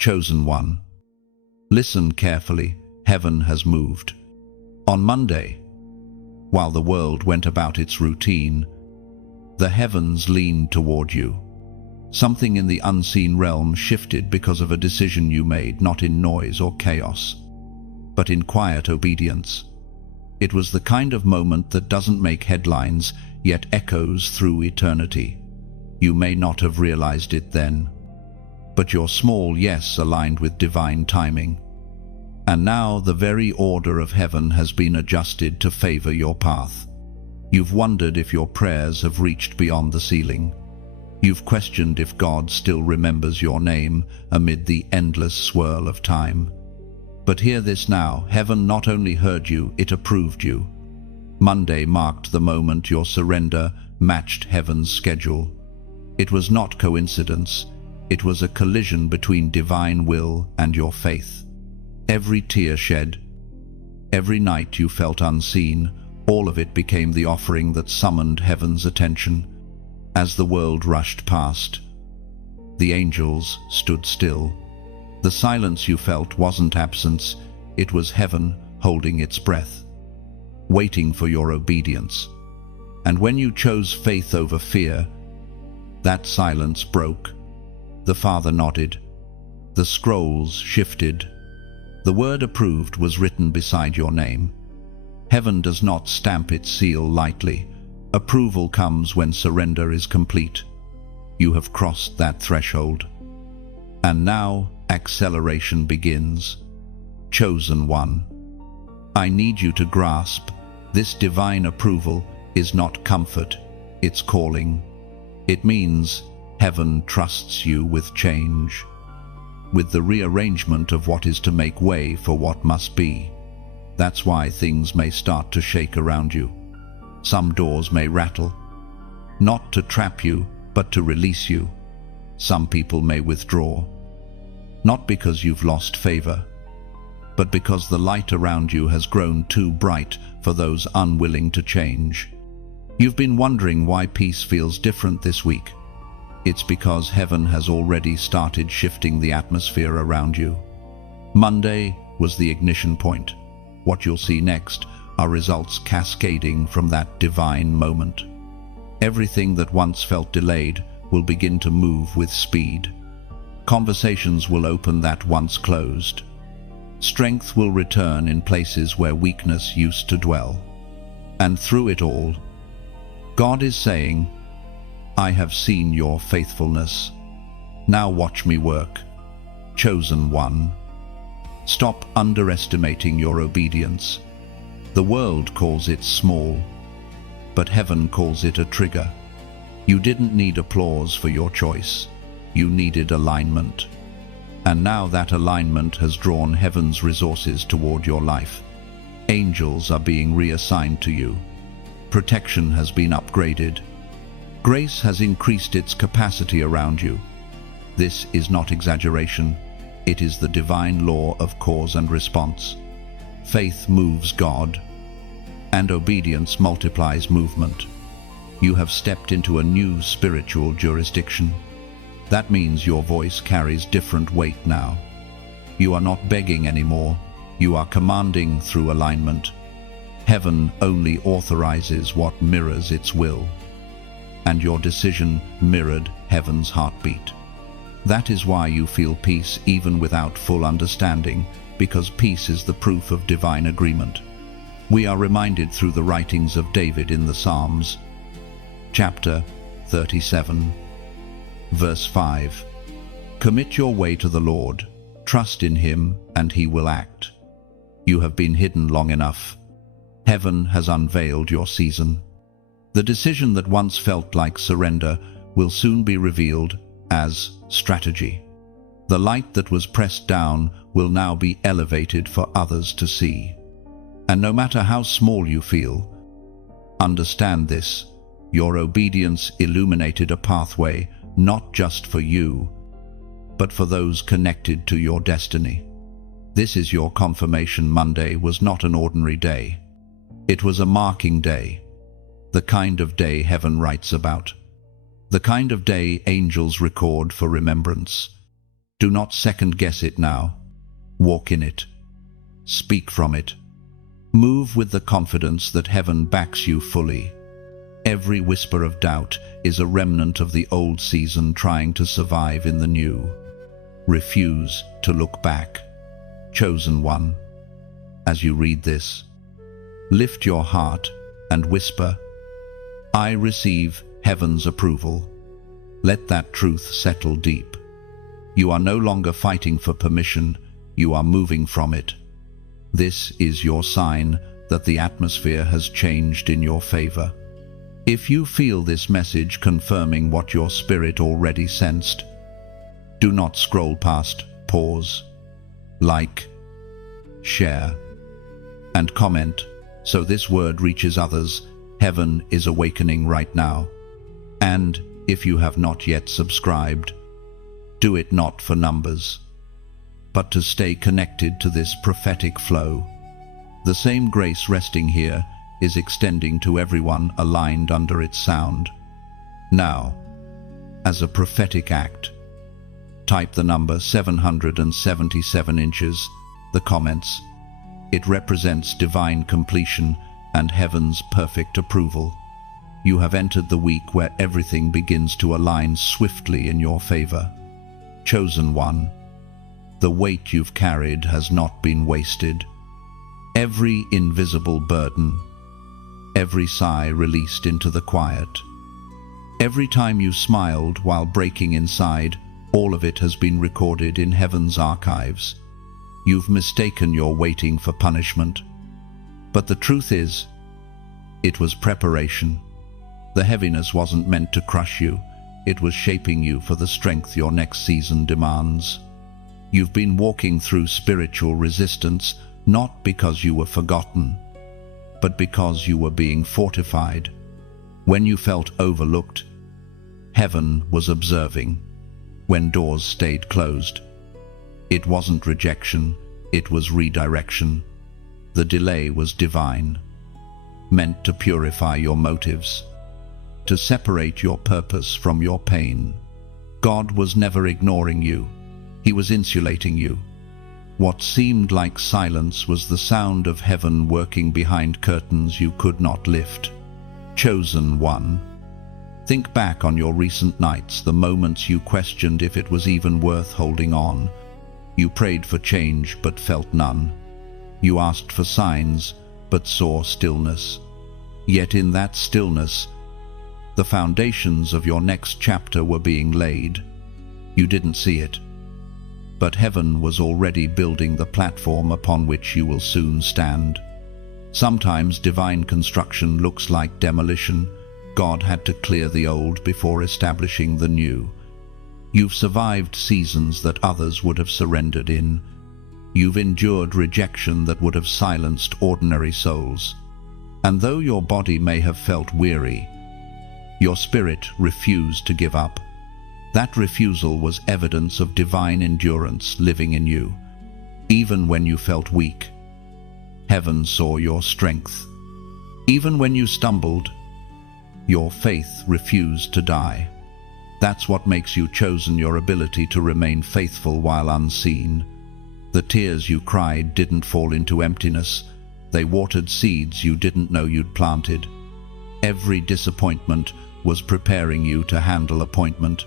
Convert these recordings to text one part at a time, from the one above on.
Chosen one. Listen carefully, heaven has moved. On Monday, while the world went about its routine, the heavens leaned toward you. Something in the unseen realm shifted because of a decision you made, not in noise or chaos, but in quiet obedience. It was the kind of moment that doesn't make headlines, yet echoes through eternity. You may not have realized it then, but your small yes aligned with divine timing. And now the very order of heaven has been adjusted to favor your path. You've wondered if your prayers have reached beyond the ceiling. You've questioned if God still remembers your name amid the endless swirl of time. But hear this now, heaven not only heard you, it approved you. Monday marked the moment your surrender matched heaven's schedule. It was not coincidence, it was a collision between divine will and your faith. Every tear shed, every night you felt unseen, all of it became the offering that summoned heaven's attention. As the world rushed past, the angels stood still. The silence you felt wasn't absence, it was heaven holding its breath, waiting for your obedience. And when you chose faith over fear, that silence broke. The Father nodded. The scrolls shifted. The word approved was written beside your name. Heaven does not stamp its seal lightly. Approval comes when surrender is complete. You have crossed that threshold. And now acceleration begins. Chosen one. I need you to grasp, this divine approval is not comfort, it's calling. It means heaven trusts you with change, with the rearrangement of what is to make way for what must be. That's why things may start to shake around you. Some doors may rattle, not to trap you, but to release you. Some people may withdraw, not because you've lost favor, but because the light around you has grown too bright for those unwilling to change. You've been wondering why peace feels different this week. It's because heaven has already started shifting the atmosphere around you. Monday was the ignition point. What you'll see next are results cascading from that divine moment. Everything that once felt delayed will begin to move with speed. Conversations will open that once closed. Strength will return in places where weakness used to dwell. And through it all, God is saying, I have seen your faithfulness. Now watch me work. Chosen one. Stop underestimating your obedience. The world calls it small, but heaven calls it a trigger. You didn't need applause for your choice. You needed alignment. And now that alignment has drawn heaven's resources toward your life. Angels are being reassigned to you. Protection has been upgraded. Grace has increased its capacity around you. This is not exaggeration. It is the divine law of cause and response. Faith moves God, and obedience multiplies movement. You have stepped into a new spiritual jurisdiction. That means your voice carries different weight now. You are not begging anymore. You are commanding through alignment. Heaven only authorizes what mirrors its will. And your decision mirrored heaven's heartbeat. That is why you feel peace even without full understanding, because peace is the proof of divine agreement. We are reminded through the writings of David in the Psalms. Chapter 37, verse 5. Commit your way to the Lord, trust in Him, and He will act. You have been hidden long enough. Heaven has unveiled your season. The decision that once felt like surrender will soon be revealed as strategy. The light that was pressed down will now be elevated for others to see. And no matter how small you feel, understand this: your obedience illuminated a pathway not just for you, but for those connected to your destiny. This is your confirmation. Monday was not an ordinary day. It was a marking day, the kind of day heaven writes about, the kind of day angels record for remembrance. Do not second-guess it now. Walk in it. Speak from it. Move with the confidence that heaven backs you fully. Every whisper of doubt is a remnant of the old season trying to survive in the new. Refuse to look back. Chosen one. As you read this, lift your heart and whisper, I receive heaven's approval. Let that truth settle deep. You are no longer fighting for permission, you are moving from it. This is your sign that the atmosphere has changed in your favor. If you feel this message confirming what your spirit already sensed, do not scroll past, pause, like, share, and comment so this word reaches others. Heaven is awakening right now. And if you have not yet subscribed, do it not for numbers, but to stay connected to this prophetic flow. The same grace resting here is extending to everyone aligned under its sound. Now, as a prophetic act, type the number 777 inches, the comments. It represents divine completion and heaven's perfect approval. You have entered the week where everything begins to align swiftly in your favor. Chosen one, the weight you've carried has not been wasted. Every invisible burden, every sigh released into the quiet, every time you smiled while breaking inside, all of it has been recorded in heaven's archives. You've mistaken your waiting for punishment. But the truth is, it was preparation. The heaviness wasn't meant to crush you. It was shaping you for the strength your next season demands. You've been walking through spiritual resistance, not because you were forgotten, but because you were being fortified. When you felt overlooked, heaven was observing. When doors stayed closed, it wasn't rejection, it was redirection. The delay was divine, meant to purify your motives, to separate your purpose from your pain. God was never ignoring you. He was insulating you. What seemed like silence was the sound of heaven working behind curtains you could not lift. Chosen one. Think back on your recent nights, the moments you questioned if it was even worth holding on. You prayed for change but felt none. You asked for signs but saw stillness. Yet in that stillness, the foundations of your next chapter were being laid. You didn't see it, but heaven was already building the platform upon which you will soon stand. Sometimes divine construction looks like demolition. God had to clear the old before establishing the new. You've survived seasons that others would have surrendered in. You've endured rejection that would have silenced ordinary souls. And though your body may have felt weary, your spirit refused to give up. That refusal was evidence of divine endurance living in you. Even when you felt weak, heaven saw your strength. Even when you stumbled, your faith refused to die. That's what makes you chosen, your ability to remain faithful while unseen. The tears you cried didn't fall into emptiness. They watered seeds you didn't know you'd planted. Every disappointment was preparing you to handle appointment.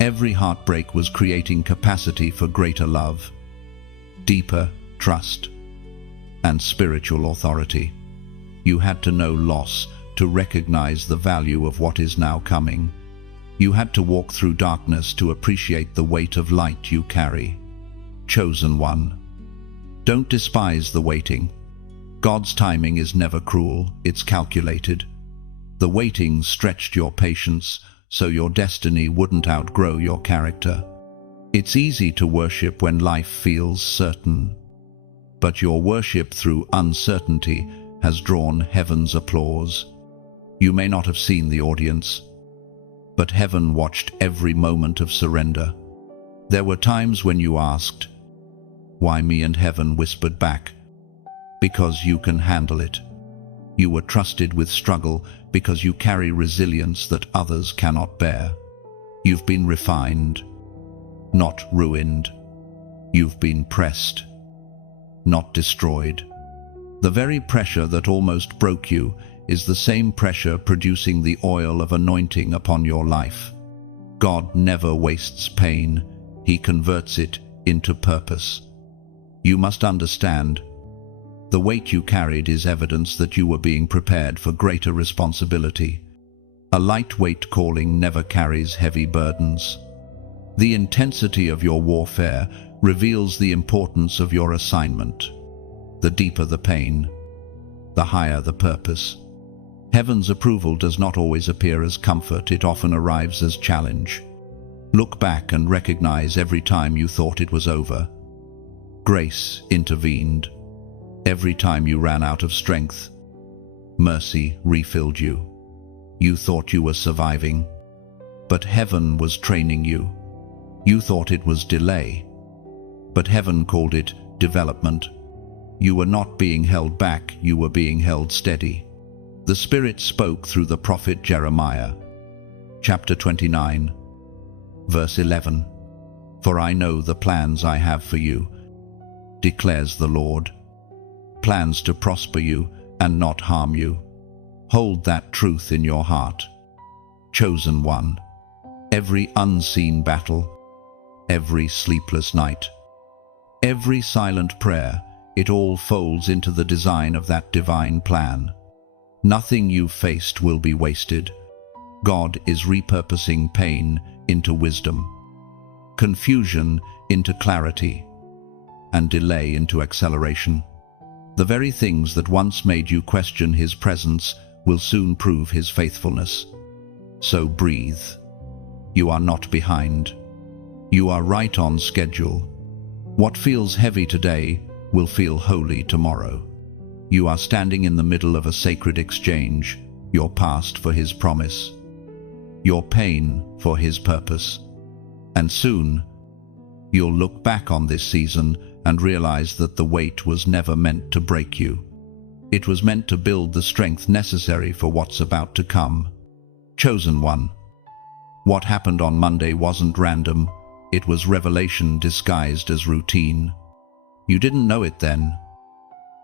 Every heartbreak was creating capacity for greater love, deeper trust, and spiritual authority. You had to know loss to recognize the value of what is now coming. You had to walk through darkness to appreciate the weight of light you carry. Chosen one. Don't despise the waiting. God's timing is never cruel, it's calculated. The waiting stretched your patience so your destiny wouldn't outgrow your character. It's easy to worship when life feels certain, but your worship through uncertainty has drawn heaven's applause. You may not have seen the audience, but heaven watched every moment of surrender. There were times when you asked, "Why me?" and heaven whispered back, "Because you can handle it." You were trusted with struggle because you carry resilience that others cannot bear. You've been refined, not ruined. You've been pressed, not destroyed. The very pressure that almost broke you is the same pressure producing the oil of anointing upon your life. God never wastes pain. He converts it into purpose. You must understand, the weight you carried is evidence that you were being prepared for greater responsibility. A lightweight calling never carries heavy burdens. The intensity of your warfare reveals the importance of your assignment. The deeper the pain, the higher the purpose. Heaven's approval does not always appear as comfort, it often arrives as challenge. Look back and recognize every time you thought it was over. Grace intervened. Every time you ran out of strength, mercy refilled you. You thought you were surviving, but heaven was training you. You thought it was delay, but heaven called it development. You were not being held back, you were being held steady. The Spirit spoke through the prophet Jeremiah. Chapter 29, verse 11. For I know the plans I have for you, declares the Lord. Plans to prosper you and not harm you. Hold that truth in your heart. Chosen one. Every unseen battle, every sleepless night, every silent prayer, it all folds into the design of that divine plan. Nothing you've faced will be wasted. God is repurposing pain into wisdom, confusion into clarity, and delay into acceleration. The very things that once made you question His presence will soon prove His faithfulness. So breathe. You are not behind. You are right on schedule. What feels heavy today will feel holy tomorrow. You are standing in the middle of a sacred exchange, your past for His promise, your pain for His purpose. And soon, you'll look back on this season and realize that the weight was never meant to break you. It was meant to build the strength necessary for what's about to come. Chosen one. What happened on Monday wasn't random, it was revelation disguised as routine. You didn't know it then,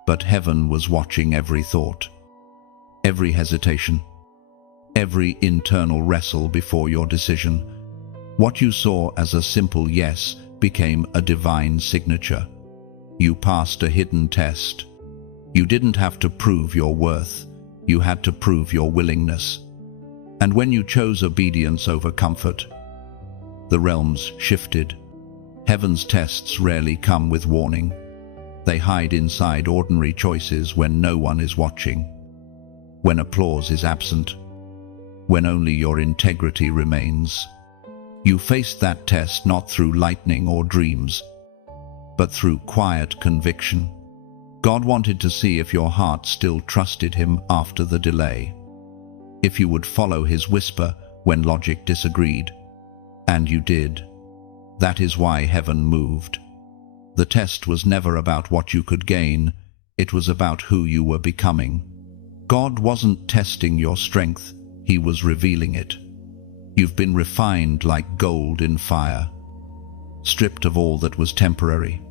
but heaven was watching every thought, every hesitation, every internal wrestle before your decision. What you saw as a simple yes became a divine signature. You passed a hidden test. You didn't have to prove your worth, you had to prove your willingness. And when you chose obedience over comfort, the realms shifted. Heaven's tests rarely come with warning. They hide inside ordinary choices when no one is watching, when applause is absent, when only your integrity remains. You faced that test not through lightning or dreams, but through quiet conviction. God wanted to see if your heart still trusted Him after the delay, if you would follow His whisper when logic disagreed. And you did. That is why heaven moved. The test was never about what you could gain, it was about who you were becoming. God wasn't testing your strength, He was revealing it. You've been refined like gold in fire, stripped of all that was temporary,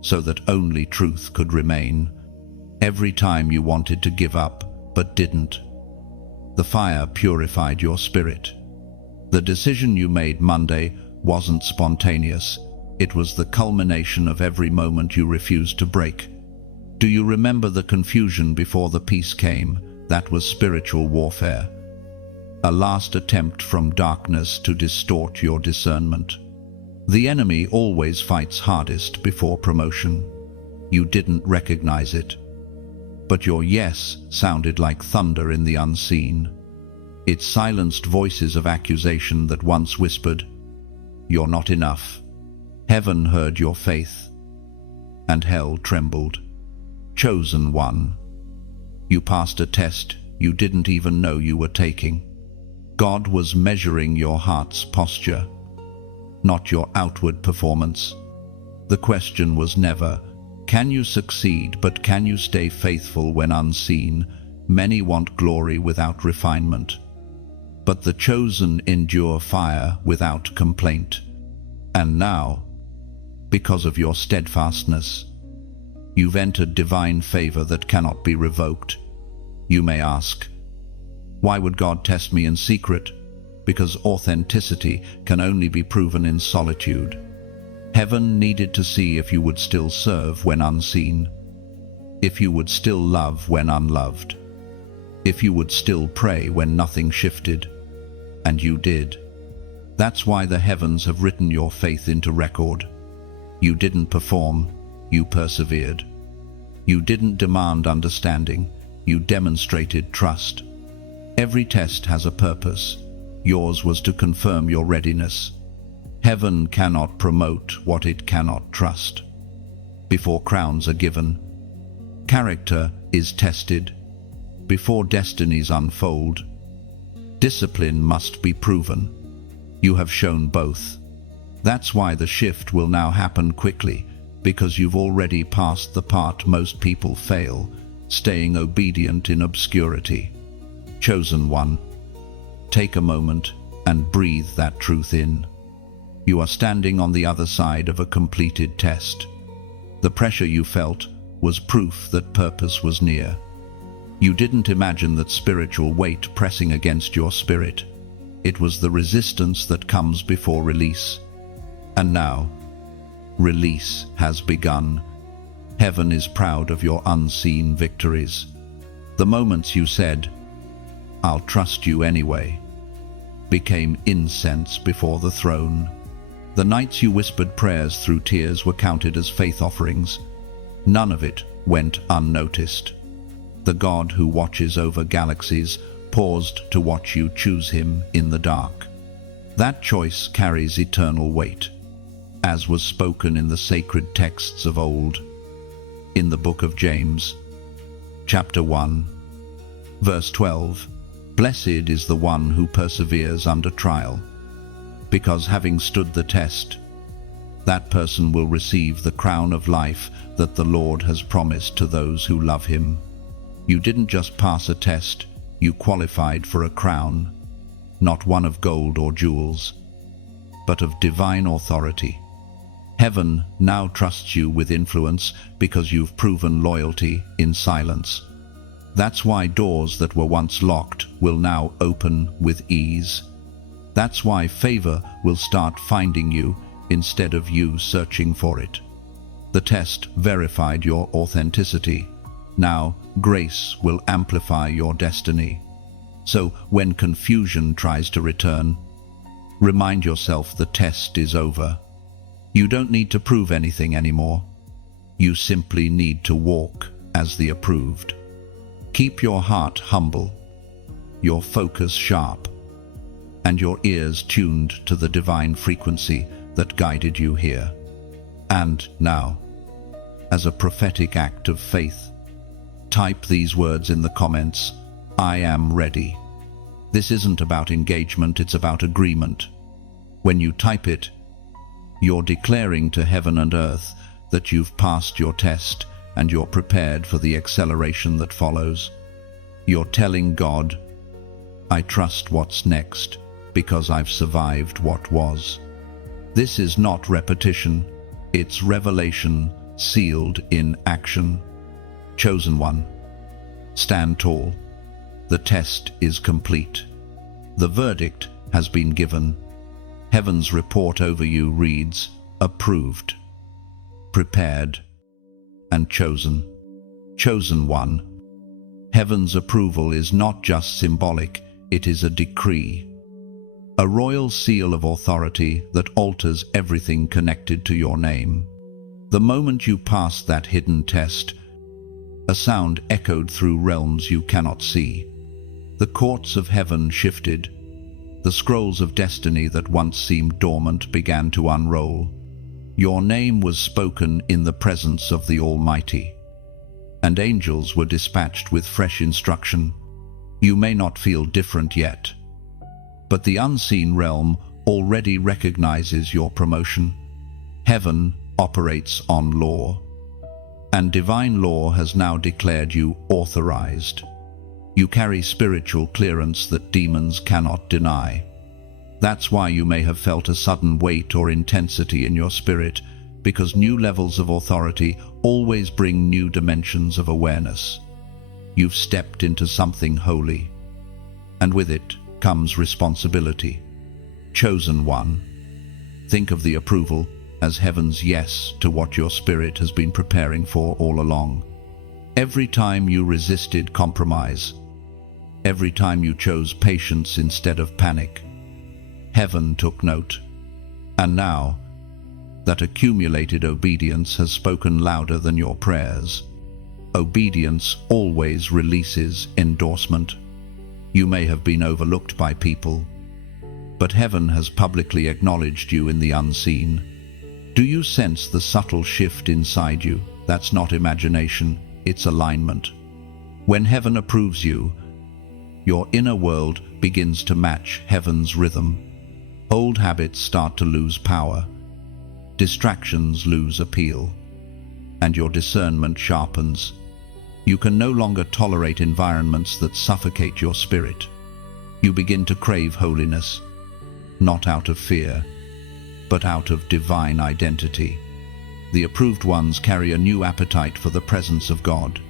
so that only truth could remain. Every time you wanted to give up, but didn't, the fire purified your spirit. The decision you made Monday wasn't spontaneous. It was the culmination of every moment you refused to break. Do you remember the confusion before the peace came? That was spiritual warfare. A last attempt from darkness to distort your discernment. The enemy always fights hardest before promotion. You didn't recognize it, but your yes sounded like thunder in the unseen. It silenced voices of accusation that once whispered, "You're not enough." Heaven heard your faith, and hell trembled. Chosen one. You passed a test you didn't even know you were taking. God was measuring your heart's posture, not your outward performance. The question was never, can you succeed, but can you stay faithful when unseen? Many want glory without refinement, but the chosen endure fire without complaint. And now, because of your steadfastness, you've entered divine favor that cannot be revoked. You may ask, why would God test me in secret? Because authenticity can only be proven in solitude. Heaven needed to see if you would still serve when unseen, if you would still love when unloved, if you would still pray when nothing shifted. And you did. That's why the heavens have written your faith into record. You didn't perform, you persevered. You didn't demand understanding, you demonstrated trust. Every test has a purpose. Yours was to confirm your readiness. Heaven cannot promote what it cannot trust. Before crowns are given, character is tested. Before destinies unfold, discipline must be proven. You have shown both. That's why the shift will now happen quickly, because you've already passed the part most people fail, staying obedient in obscurity. Chosen one, take a moment and breathe that truth in. You are standing on the other side of a completed test. The pressure you felt was proof that purpose was near. You didn't imagine that spiritual weight pressing against your spirit. It was the resistance that comes before release. And now, release has begun. Heaven is proud of your unseen victories. The moments you said, "I'll trust you anyway," became incense before the throne. The nights you whispered prayers through tears were counted as faith offerings. None of it went unnoticed. The God who watches over galaxies paused to watch you choose him in the dark. That choice carries eternal weight, as was spoken in the sacred texts of old. In the book of James, chapter 1, verse 12, "Blessed is the one who perseveres under trial, because having stood the test, that person will receive the crown of life that the Lord has promised to those who love him." You didn't just pass a test, you qualified for a crown, not one of gold or jewels, but of divine authority. Heaven now trusts you with influence because you've proven loyalty in silence. That's why doors that were once locked will now open with ease. That's why favor will start finding you instead of you searching for it. The test verified your authenticity. Now, grace will amplify your destiny. So, when confusion tries to return, remind yourself the test is over. You don't need to prove anything anymore. You simply need to walk as the approved. Keep your heart humble, your focus sharp, and your ears tuned to the divine frequency that guided you here. And now, as a prophetic act of faith, type these words in the comments: "I am ready." This isn't about engagement, it's about agreement. When you type it, you're declaring to heaven and earth that you've passed your test and you're prepared for the acceleration that follows. You're telling God, "I trust what's next because I've survived what was." This is not repetition, it's revelation sealed in action. Chosen one, stand tall. The test is complete. The verdict has been given. Heaven's report over you reads, approved, prepared, and chosen. Chosen one. Heaven's approval is not just symbolic, it is a decree. A royal seal of authority that alters everything connected to your name. The moment you passed that hidden test, a sound echoed through realms you cannot see. The courts of heaven shifted. The scrolls of destiny that once seemed dormant began to unroll. Your name was spoken in the presence of the Almighty, and angels were dispatched with fresh instruction. You may not feel different yet, but the unseen realm already recognizes your promotion. Heaven operates on law, and divine law has now declared you authorized. You carry spiritual clearance that demons cannot deny. That's why you may have felt a sudden weight or intensity in your spirit, because new levels of authority always bring new dimensions of awareness. You've stepped into something holy, and with it comes responsibility. Chosen one. Think of the approval as heaven's yes to what your spirit has been preparing for all along. Every time you resisted compromise, every time you chose patience instead of panic, heaven took note. And now, that accumulated obedience has spoken louder than your prayers. Obedience always releases endorsement. You may have been overlooked by people, but heaven has publicly acknowledged you in the unseen. Do you sense the subtle shift inside you? That's not imagination, it's alignment. When heaven approves you, your inner world begins to match heaven's rhythm. Old habits start to lose power. Distractions lose appeal, and your discernment sharpens. You can no longer tolerate environments that suffocate your spirit. You begin to crave holiness, not out of fear, but out of divine identity. The approved ones carry a new appetite for the presence of God.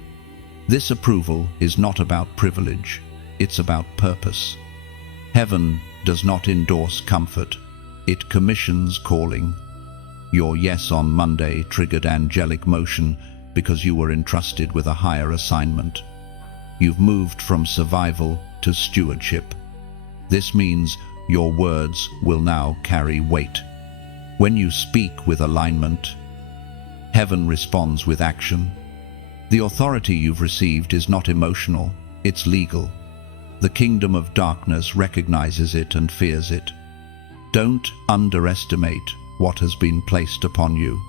This approval is not about privilege, it's about purpose. Heaven does not endorse comfort, it commissions calling. Your yes on Monday triggered angelic motion because you were entrusted with a higher assignment. You've moved from survival to stewardship. This means your words will now carry weight. When you speak with alignment, heaven responds with action. The authority you've received is not emotional, it's legal. The kingdom of darkness recognizes it and fears it. Don't underestimate what has been placed upon you.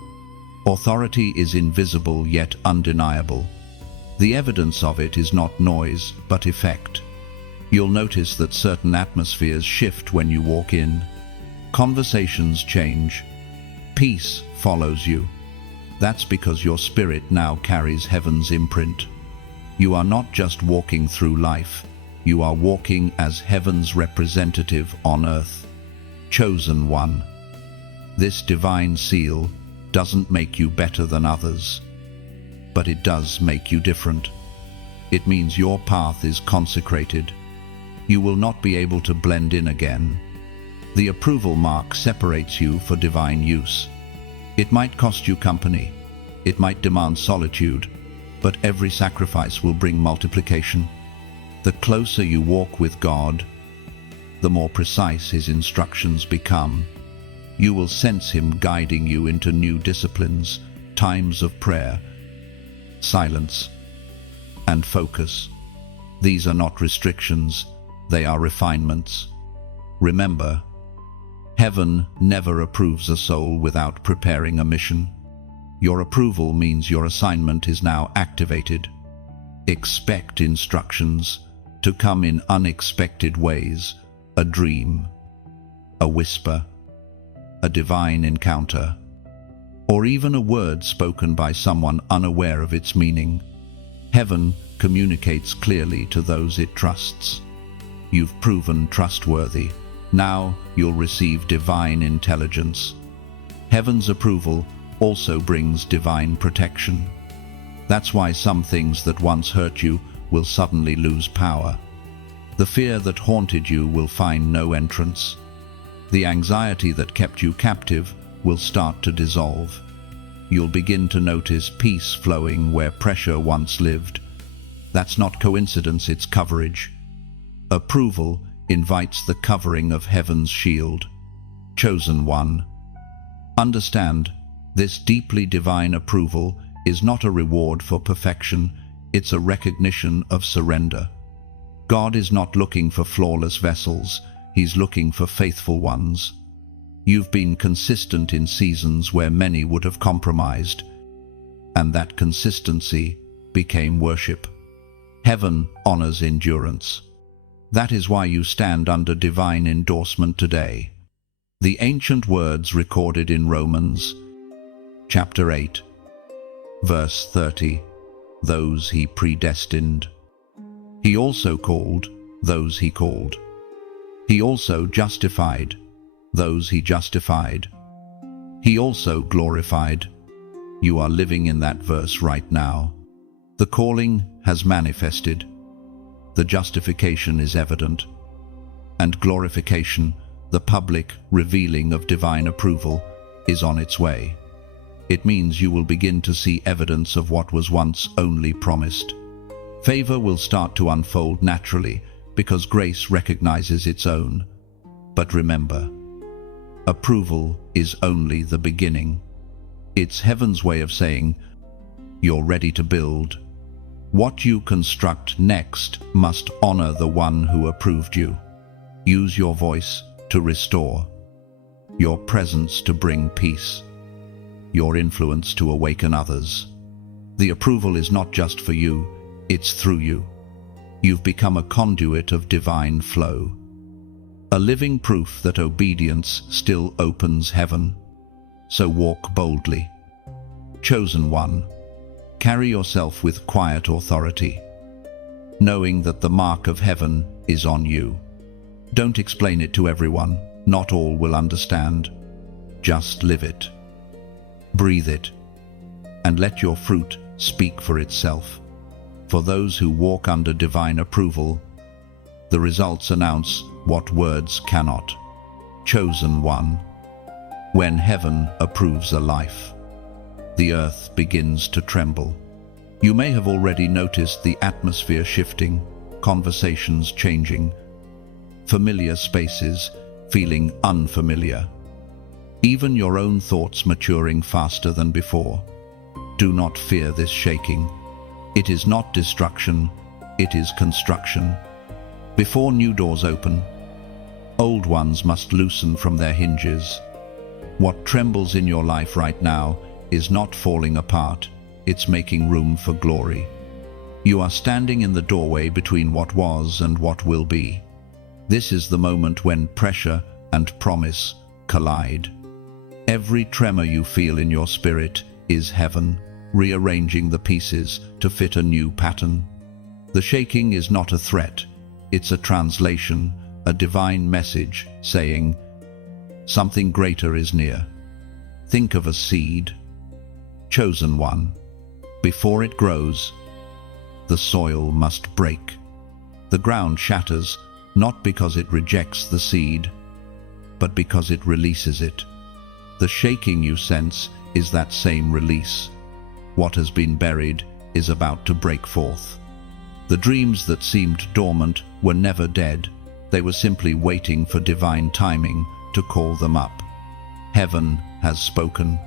Authority is invisible yet undeniable. The evidence of it is not noise, but effect. You'll notice that certain atmospheres shift when you walk in. Conversations change. Peace follows you. That's because your spirit now carries heaven's imprint. You are not just walking through life, you are walking as heaven's representative on earth. Chosen one. This divine seal doesn't make you better than others, but it does make you different. It means your path is consecrated. You will not be able to blend in again. The approval mark separates you for divine use. It might cost you company, it might demand solitude, but every sacrifice will bring multiplication. The closer you walk with God, the more precise His instructions become. You will sense Him guiding you into new disciplines, times of prayer, silence, and focus. These are not restrictions, they are refinements. Remember, heaven never approves a soul without preparing a mission. Your approval means your assignment is now activated. Expect instructions to come in unexpected ways, a dream, a whisper, a divine encounter, or even a word spoken by someone unaware of its meaning. Heaven communicates clearly to those it trusts. You've proven trustworthy. Now you'll receive divine intelligence. Heaven's approval also brings divine protection. That's why some things that once hurt you will suddenly lose power. The fear that haunted you will find no entrance. The anxiety that kept you captive will start to dissolve. You'll begin to notice peace flowing where pressure once lived. That's not coincidence, it's coverage. Approval invites the covering of heaven's shield. Chosen one. Understand, this deeply divine approval is not a reward for perfection, it's a recognition of surrender. God is not looking for flawless vessels, He's looking for faithful ones. You've been consistent in seasons where many would have compromised, and that consistency became worship. Heaven honors endurance. That is why you stand under divine endorsement today. The ancient words recorded in Romans, chapter 8, verse 30, those He predestined. He also called those He called. He also justified those he justified. He also glorified. You are living in that verse right now. The calling has manifested. The justification is evident. And glorification, the public revealing of divine approval, is on its way. It means you will begin to see evidence of what was once only promised. Favor will start to unfold naturally because grace recognizes its own. But remember, approval is only the beginning. It's heaven's way of saying, you're ready to build. What you construct next must honor the one who approved you. Use your voice to restore, your presence to bring peace, your influence to awaken others. The approval is not just for you, it's through you. You've become a conduit of divine flow, a living proof that obedience still opens heaven. So walk boldly. Chosen one, carry yourself with quiet authority, knowing that the mark of heaven is on you. Don't explain it to everyone. Not all will understand. Just live it. Breathe it. And let your fruit speak for itself. For those who walk under divine approval, the results announce what words cannot. Chosen one. When heaven approves a life, the earth begins to tremble. You may have already noticed the atmosphere shifting, conversations changing, familiar spaces feeling unfamiliar. Even your own thoughts maturing faster than before. Do not fear this shaking. It is not destruction, it is construction. Before new doors open, old ones must loosen from their hinges. What trembles in your life right now is not falling apart, it's making room for glory. You are standing in the doorway between what was and what will be. This is the moment when pressure and promise collide. Every tremor you feel in your spirit is heaven, rearranging the pieces to fit a new pattern. The shaking is not a threat, it's a translation, a divine message saying, something greater is near. Think of a seed, chosen one. Before it grows, the soil must break. The ground shatters, not because it rejects the seed, but because it releases it. The shaking you sense is that same release. What has been buried is about to break forth. The dreams that seemed dormant were never dead. They were simply waiting for divine timing to call them up. Heaven has spoken,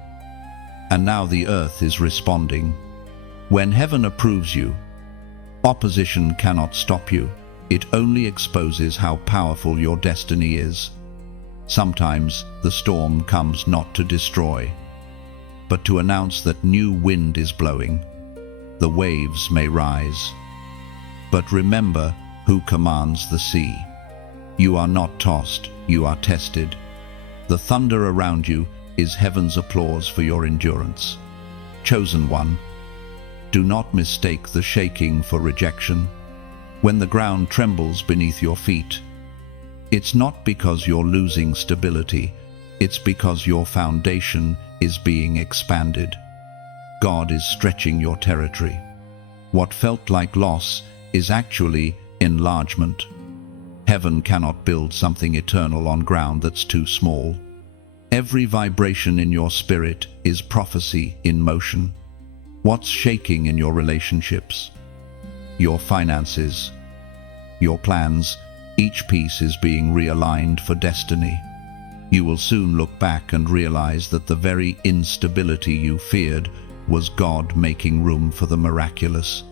and now the earth is responding. When heaven approves you, opposition cannot stop you. It only exposes how powerful your destiny is. Sometimes the storm comes not to destroy, but to announce that new wind is blowing. The waves may rise, but remember who commands the sea. You are not tossed, you are tested. The thunder around you is heaven's applause for your endurance. Chosen one, do not mistake the shaking for rejection. When the ground trembles beneath your feet, it's not because you're losing stability, it's because your foundation is being expanded. God is stretching your territory. What felt like loss is actually enlargement. Heaven cannot build something eternal on ground that's too small. Every vibration in your spirit is prophecy in motion. What's shaking in your relationships? Your finances, your plans, each piece is being realigned for destiny. You will soon look back and realize that the very instability you feared was God making room for the miraculous.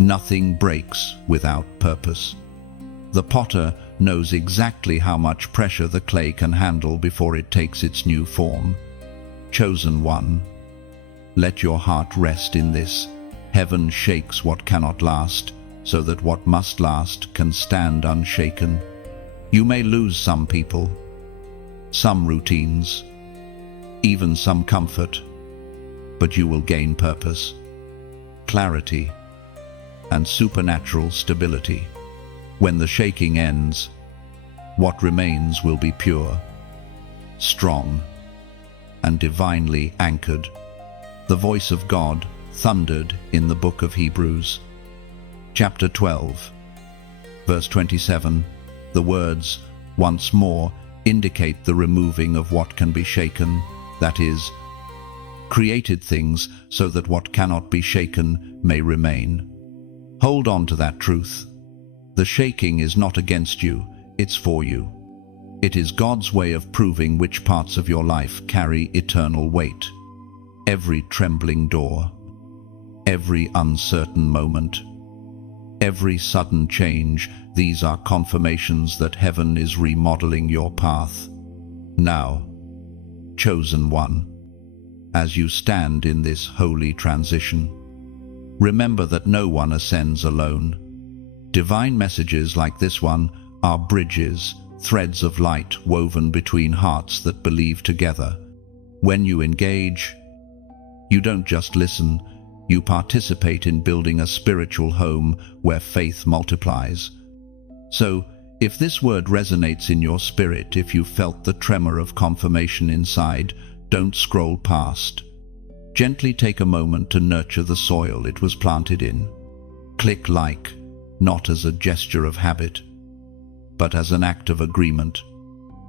Nothing breaks without purpose. The potter knows exactly how much pressure the clay can handle before it takes its new form. Chosen one, let your heart rest in this. Heaven shakes what cannot last, so that what must last can stand unshaken. You may lose some people, some routines, even some comfort, but you will gain purpose, clarity, and supernatural stability. When the shaking ends, what remains will be pure, strong, and divinely anchored. The voice of God thundered in the book of Hebrews, chapter 12, verse 27. The words, "once more," indicate the removing of what can be shaken, that is, created things, so that what cannot be shaken may remain. Hold on to that truth. The shaking is not against you, it's for you. It is God's way of proving which parts of your life carry eternal weight. Every trembling door, every uncertain moment, every sudden change, these are confirmations that heaven is remodeling your path. Now, chosen one, as you stand in this holy transition, remember that no one ascends alone. Divine messages like this one are bridges, threads of light woven between hearts that believe together. When you engage, you don't just listen, you participate in building a spiritual home where faith multiplies. So, if this word resonates in your spirit, if you felt the tremor of confirmation inside, don't scroll past. Gently take a moment to nurture the soil it was planted in. Click like, not as a gesture of habit, but as an act of agreement.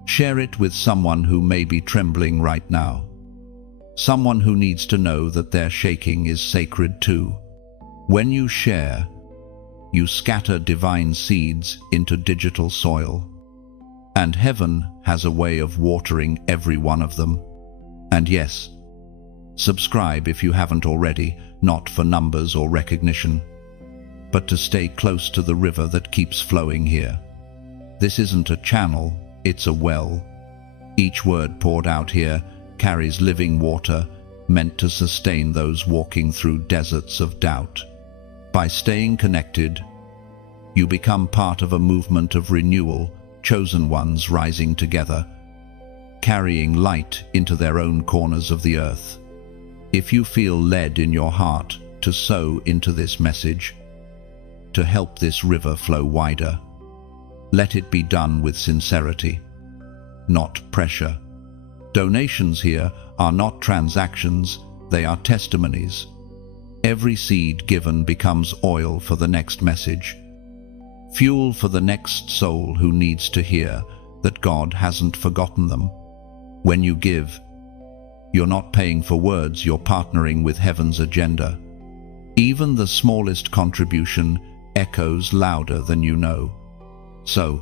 Share it with someone who may be trembling right now. Someone who needs to know that their shaking is sacred too. When you share, you scatter divine seeds into digital soil. And heaven has a way of watering every one of them. And yes, subscribe if you haven't already, not for numbers or recognition, but to stay close to the river that keeps flowing here. This isn't a channel, it's a well. Each word poured out here carries living water, meant to sustain those walking through deserts of doubt. By staying connected, you become part of a movement of renewal, chosen ones rising together, carrying light into their own corners of the earth. If you feel led in your heart to sow into this message, to help this river flow wider, let it be done with sincerity, not pressure. Donations here are not transactions, they are testimonies. Every seed given becomes oil for the next message, fuel for the next soul who needs to hear that God hasn't forgotten them. When you give, you're not paying for words, you're partnering with heaven's agenda. Even the smallest contribution echoes louder than you know. So,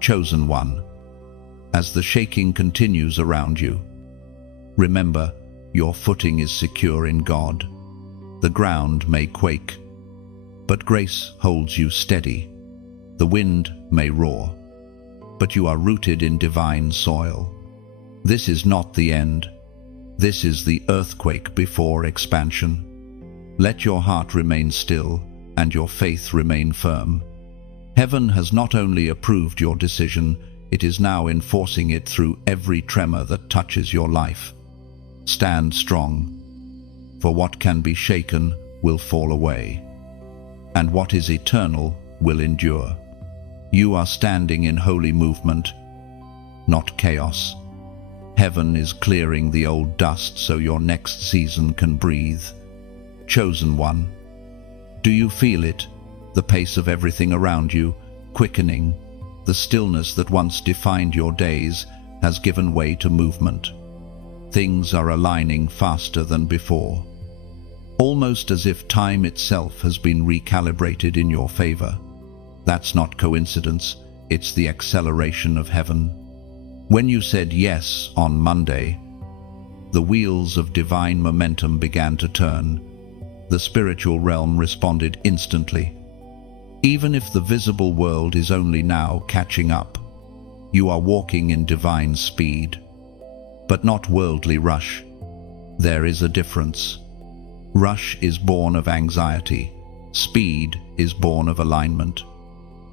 chosen one, as the shaking continues around you, remember your footing is secure in God. The ground may quake, but grace holds you steady. The wind may roar, but you are rooted in divine soil. This is not the end. This is the earthquake before expansion. Let your heart remain still and your faith remain firm. Heaven has not only approved your decision, it is now enforcing it through every tremor that touches your life. Stand strong, for what can be shaken will fall away, and what is eternal will endure. You are standing in holy movement, not chaos. Heaven is clearing the old dust so your next season can breathe. Chosen one, do you feel it? The pace of everything around you, quickening. The stillness that once defined your days has given way to movement. Things are aligning faster than before, almost as if time itself has been recalibrated in your favor. That's not coincidence, it's the acceleration of heaven. When you said yes on Monday, the wheels of divine momentum began to turn. The spiritual realm responded instantly. Even if the visible world is only now catching up, you are walking in divine speed, but not worldly rush. There is a difference. Rush is born of anxiety. Speed is born of alignment.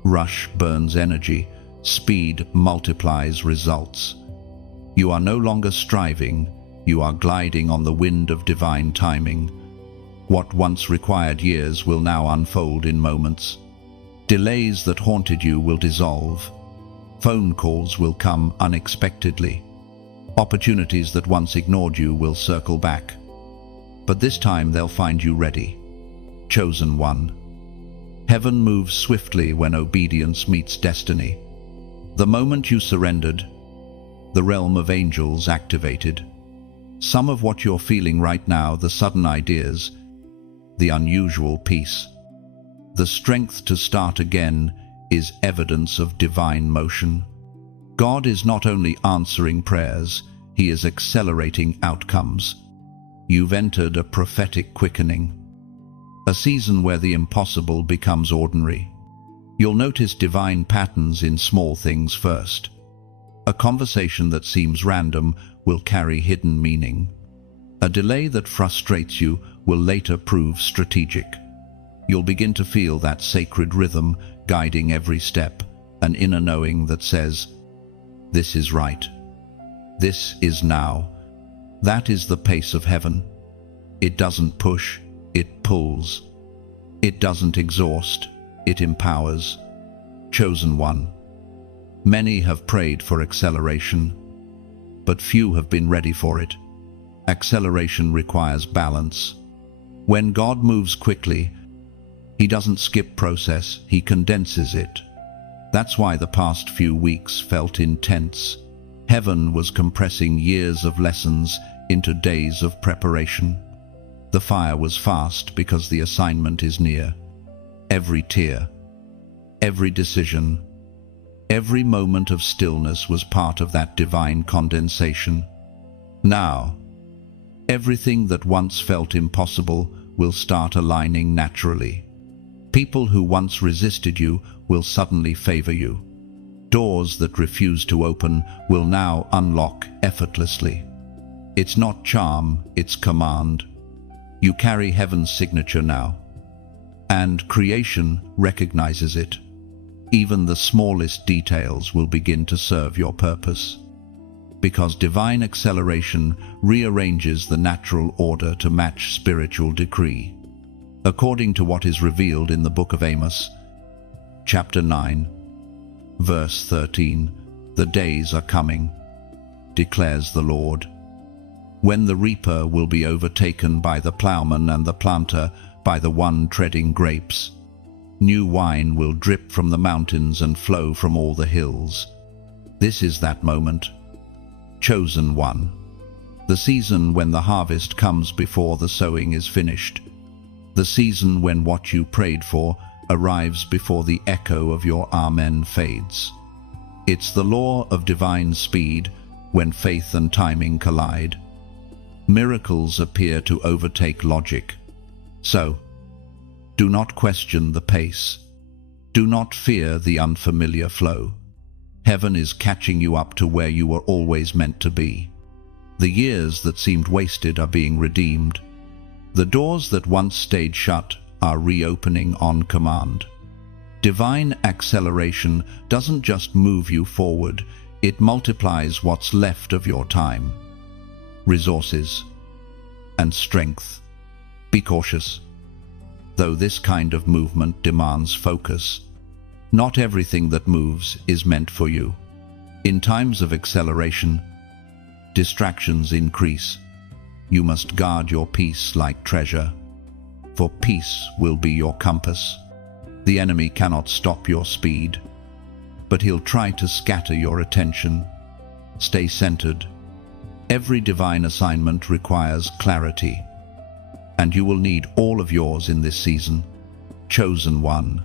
Rush burns energy. Speed multiplies results. You are no longer striving, you are gliding on the wind of divine timing. What once required years will now unfold in moments. Delays that haunted you will dissolve. Phone calls will come unexpectedly. Opportunities that once ignored you will circle back. But this time they'll find you ready. Chosen one. Heaven moves swiftly when obedience meets destiny. The moment you surrendered, the realm of angels activated. Some of what you're feeling right now, the sudden ideas, the unusual peace, the strength to start again, is evidence of divine motion. God is not only answering prayers, He is accelerating outcomes. You've entered a prophetic quickening, a season where the impossible becomes ordinary. You'll notice divine patterns in small things first. A conversation that seems random will carry hidden meaning. A delay that frustrates you will later prove strategic. You'll begin to feel that sacred rhythm guiding every step, an inner knowing that says, "This is right. This is now." That is the pace of heaven. It doesn't push, it pulls. It doesn't exhaust, it empowers. Chosen one. Many have prayed for acceleration, but few have been ready for it. Acceleration requires balance. When God moves quickly, He doesn't skip process, He condenses it. That's why the past few weeks felt intense. Heaven was compressing years of lessons into days of preparation. The fire was fast because the assignment is near. Every tear, every decision, every moment of stillness was part of that divine condensation. Now, everything that once felt impossible will start aligning naturally. People who once resisted you will suddenly favor you. Doors that refused to open will now unlock effortlessly. It's not charm, it's command. You carry heaven's signature now, and creation recognizes it. Even the smallest details will begin to serve your purpose, because divine acceleration rearranges the natural order to match spiritual decree. According to what is revealed in the book of Amos, chapter 9, verse 13, "The days are coming, declares the Lord, when the reaper will be overtaken by the plowman and the planter by the one treading grapes. New wine will drip from the mountains and flow from all the hills." This is that moment. Chosen one. The season when the harvest comes before the sowing is finished. The season when what you prayed for arrives before the echo of your Amen fades. It's the law of divine speed when faith and timing collide. Miracles appear to overtake logic. So, do not question the pace. Do not fear the unfamiliar flow. Heaven is catching you up to where you were always meant to be. The years that seemed wasted are being redeemed. The doors that once stayed shut are reopening on command. Divine acceleration doesn't just move you forward, it multiplies what's left of your time, resources, and strength. Be cautious. Though this kind of movement demands focus, not everything that moves is meant for you. In times of acceleration, distractions increase. You must guard your peace like treasure, for peace will be your compass. The enemy cannot stop your speed, but he'll try to scatter your attention. Stay centered. Every divine assignment requires clarity, and you will need all of yours in this season. Chosen one.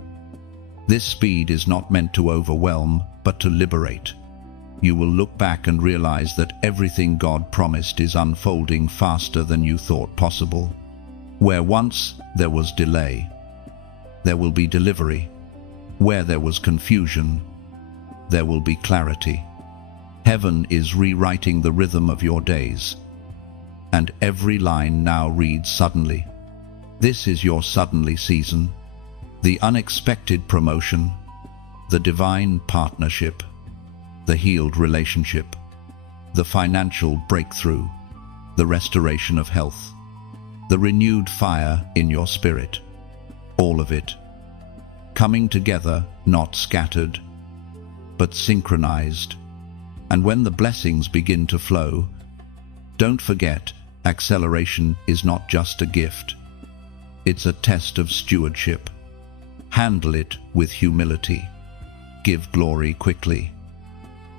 This speed is not meant to overwhelm, but to liberate. You will look back and realize that everything God promised is unfolding faster than you thought possible. Where once there was delay, there will be delivery. Where there was confusion, there will be clarity. Heaven is rewriting the rhythm of your days, and every line now reads suddenly. This is your suddenly season. The unexpected promotion, the divine partnership, the healed relationship, the financial breakthrough, the restoration of health, the renewed fire in your spirit. All of it coming together, not scattered. but synchronized. And when the blessings begin to flow, don't forget, acceleration is not just a gift. It's a test of stewardship. Handle it with humility. Give glory quickly,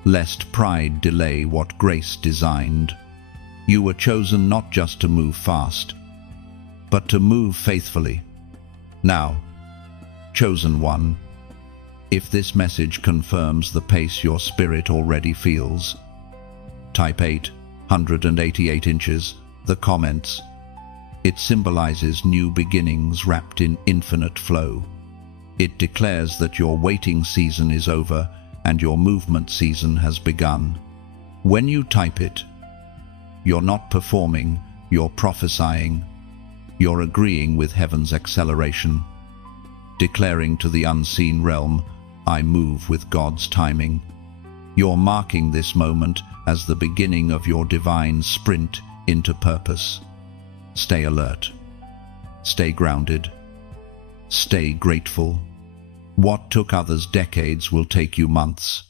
lest pride delay what grace designed. You were chosen not just to move fast, but to move faithfully. Now, chosen one, if this message confirms the pace your spirit already feels, type 888 inches, the comments. It symbolizes new beginnings wrapped in infinite flow. It declares that your waiting season is over and your movement season has begun. When you type it, you're not performing, you're prophesying. You're agreeing with heaven's acceleration, declaring to the unseen realm, I move with God's timing. You're marking this moment as the beginning of your divine sprint into purpose. Stay alert. Stay grounded. Stay grateful. What took others decades will take you months,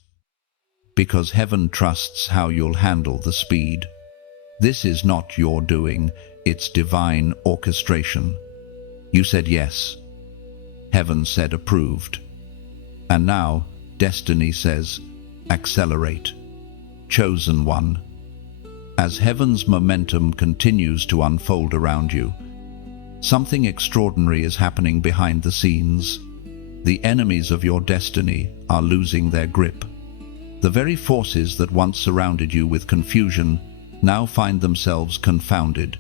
because heaven trusts how you'll handle the speed. This is not your doing, it's divine orchestration. You said yes. Heaven said approved. And now, destiny says, accelerate. Chosen one. As heaven's momentum continues to unfold around you, something extraordinary is happening behind the scenes. The enemies of your destiny are losing their grip. The very forces that once surrounded you with confusion now find themselves confounded.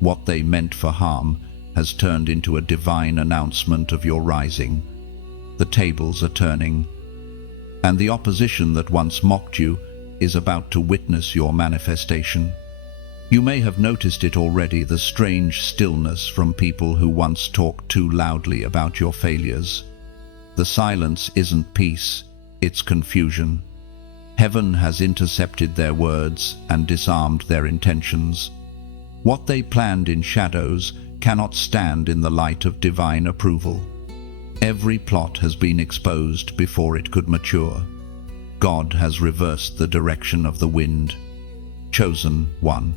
What they meant for harm has turned into a divine announcement of your rising. The tables are turning, and the opposition that once mocked you is about to witness your manifestation. You may have noticed it already, the strange stillness from people who once talked too loudly about your failures. The silence isn't peace, it's confusion. Heaven has intercepted their words and disarmed their intentions. What they planned in shadows cannot stand in the light of divine approval. Every plot has been exposed before it could mature. God has reversed the direction of the wind. Chosen one.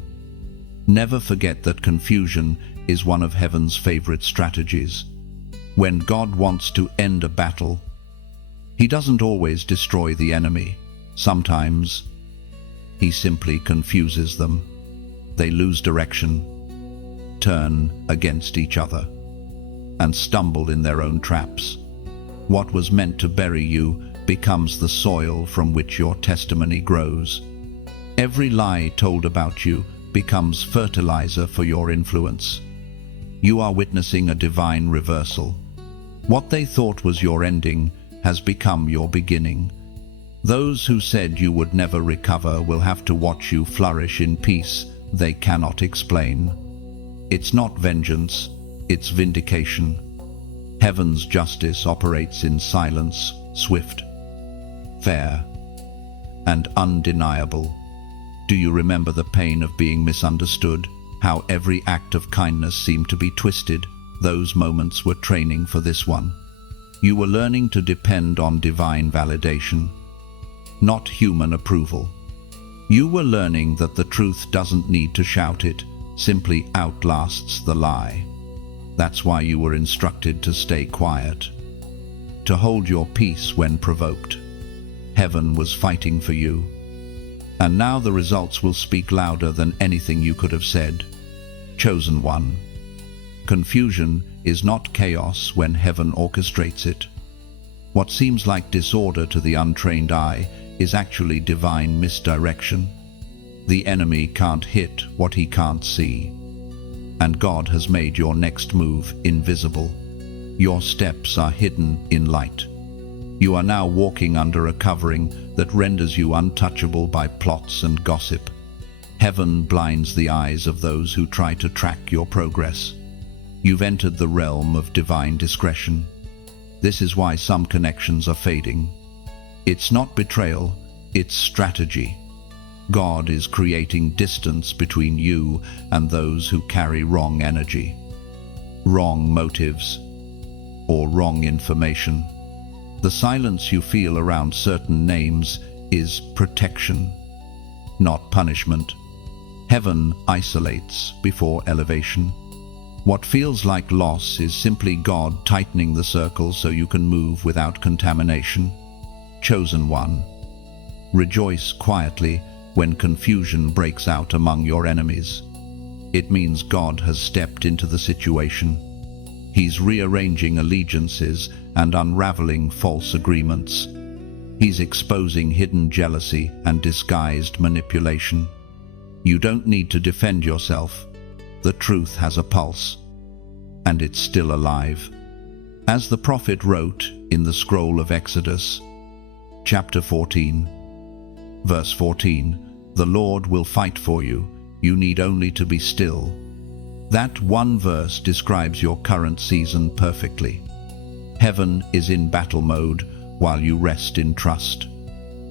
Never forget that confusion is one of heaven's favorite strategies. When God wants to end a battle, He doesn't always destroy the enemy. Sometimes, He simply confuses them. They lose direction, turn against each other, and stumble in their own traps. What was meant to bury you becomes the soil from which your testimony grows. Every lie told about you becomes fertilizer for your influence. You are witnessing a divine reversal. What they thought was your ending has become your beginning. Those who said you would never recover will have to watch you flourish in peace they cannot explain. It's not vengeance, it's vindication. Heaven's justice operates in silence, swift, fair, and undeniable. Do you remember the pain of being misunderstood? How every act of kindness seemed to be twisted? Those moments were training for this one. You were learning to depend on divine validation, not human approval. You were learning that the truth doesn't need to shout, it simply outlasts the lie. That's why you were instructed to stay quiet, to hold your peace when provoked. Heaven was fighting for you. And now the results will speak louder than anything you could have said. Chosen one. Confusion is not chaos when heaven orchestrates it. What seems like disorder to the untrained eye is actually divine misdirection. The enemy can't hit what he can't see. And God has made your next move invisible. Your steps are hidden in light. You are now walking under a covering that renders you untouchable by plots and gossip. Heaven blinds the eyes of those who try to track your progress. You've entered the realm of divine discretion. This is why some connections are fading. It's not betrayal, it's strategy. God is creating distance between you and those who carry wrong energy, wrong motives, or wrong information. The silence you feel around certain names is protection, not punishment. Heaven isolates before elevation. What feels like loss is simply God tightening the circle so you can move without contamination. Chosen one, rejoice quietly when confusion breaks out among your enemies. It means God has stepped into the situation. He's rearranging allegiances and unraveling false agreements. He's exposing hidden jealousy and disguised manipulation. You don't need to defend yourself. The truth has a pulse, and it's still alive. As the prophet wrote in the scroll of Exodus, chapter 14, verse 14, "The Lord will fight for you. You need only to be still." That one verse describes your current season perfectly. Heaven is in battle mode while you rest in trust.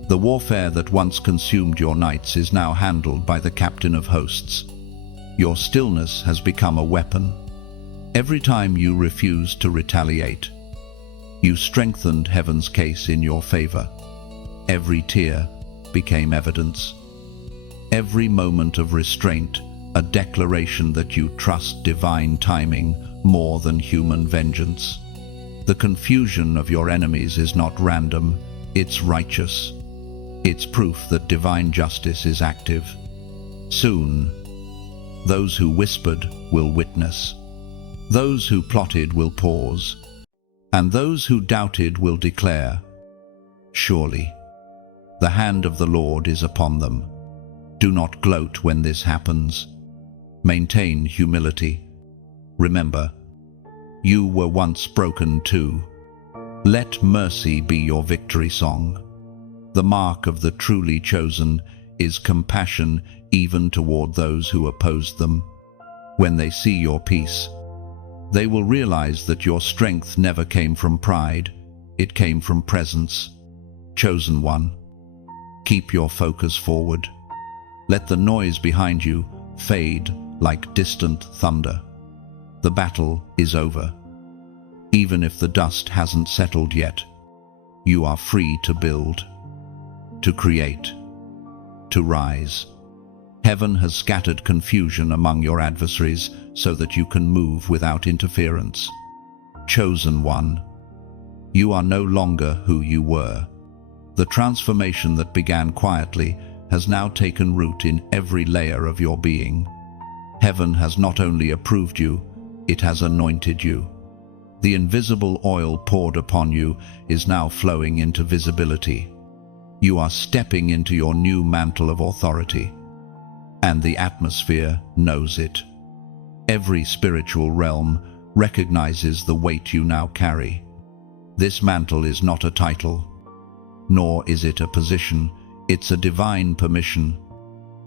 The warfare that once consumed your nights is now handled by the captain of hosts. Your stillness has become a weapon. Every time you refused to retaliate, you strengthened heaven's case in your favor. Every tear became evidence. Every moment of restraint, a declaration that you trust divine timing more than human vengeance. The confusion of your enemies is not random, it's righteous. It's proof that divine justice is active. Soon, those who whispered will witness. Those who plotted will pause. And those who doubted will declare, "Surely, the hand of the Lord is upon them." Do not gloat when this happens. Maintain humility. Remember, you were once broken too. Let mercy be your victory song. The mark of the truly chosen is compassion even toward those who opposed them. When they see your peace, they will realize that your strength never came from pride, it came from presence. Chosen one, keep your focus forward. Let the noise behind you fade like distant thunder. The battle is over. Even if the dust hasn't settled yet, you are free to build, to create, to rise. Heaven has scattered confusion among your adversaries so that you can move without interference. Chosen one, you are no longer who you were. The transformation that began quietly has now taken root in every layer of your being. Heaven has not only approved you, it has anointed you. The invisible oil poured upon you is now flowing into visibility. You are stepping into your new mantle of authority, and the atmosphere knows it. Every spiritual realm recognizes the weight you now carry. This mantle is not a title, nor is it a position, it's a divine permission.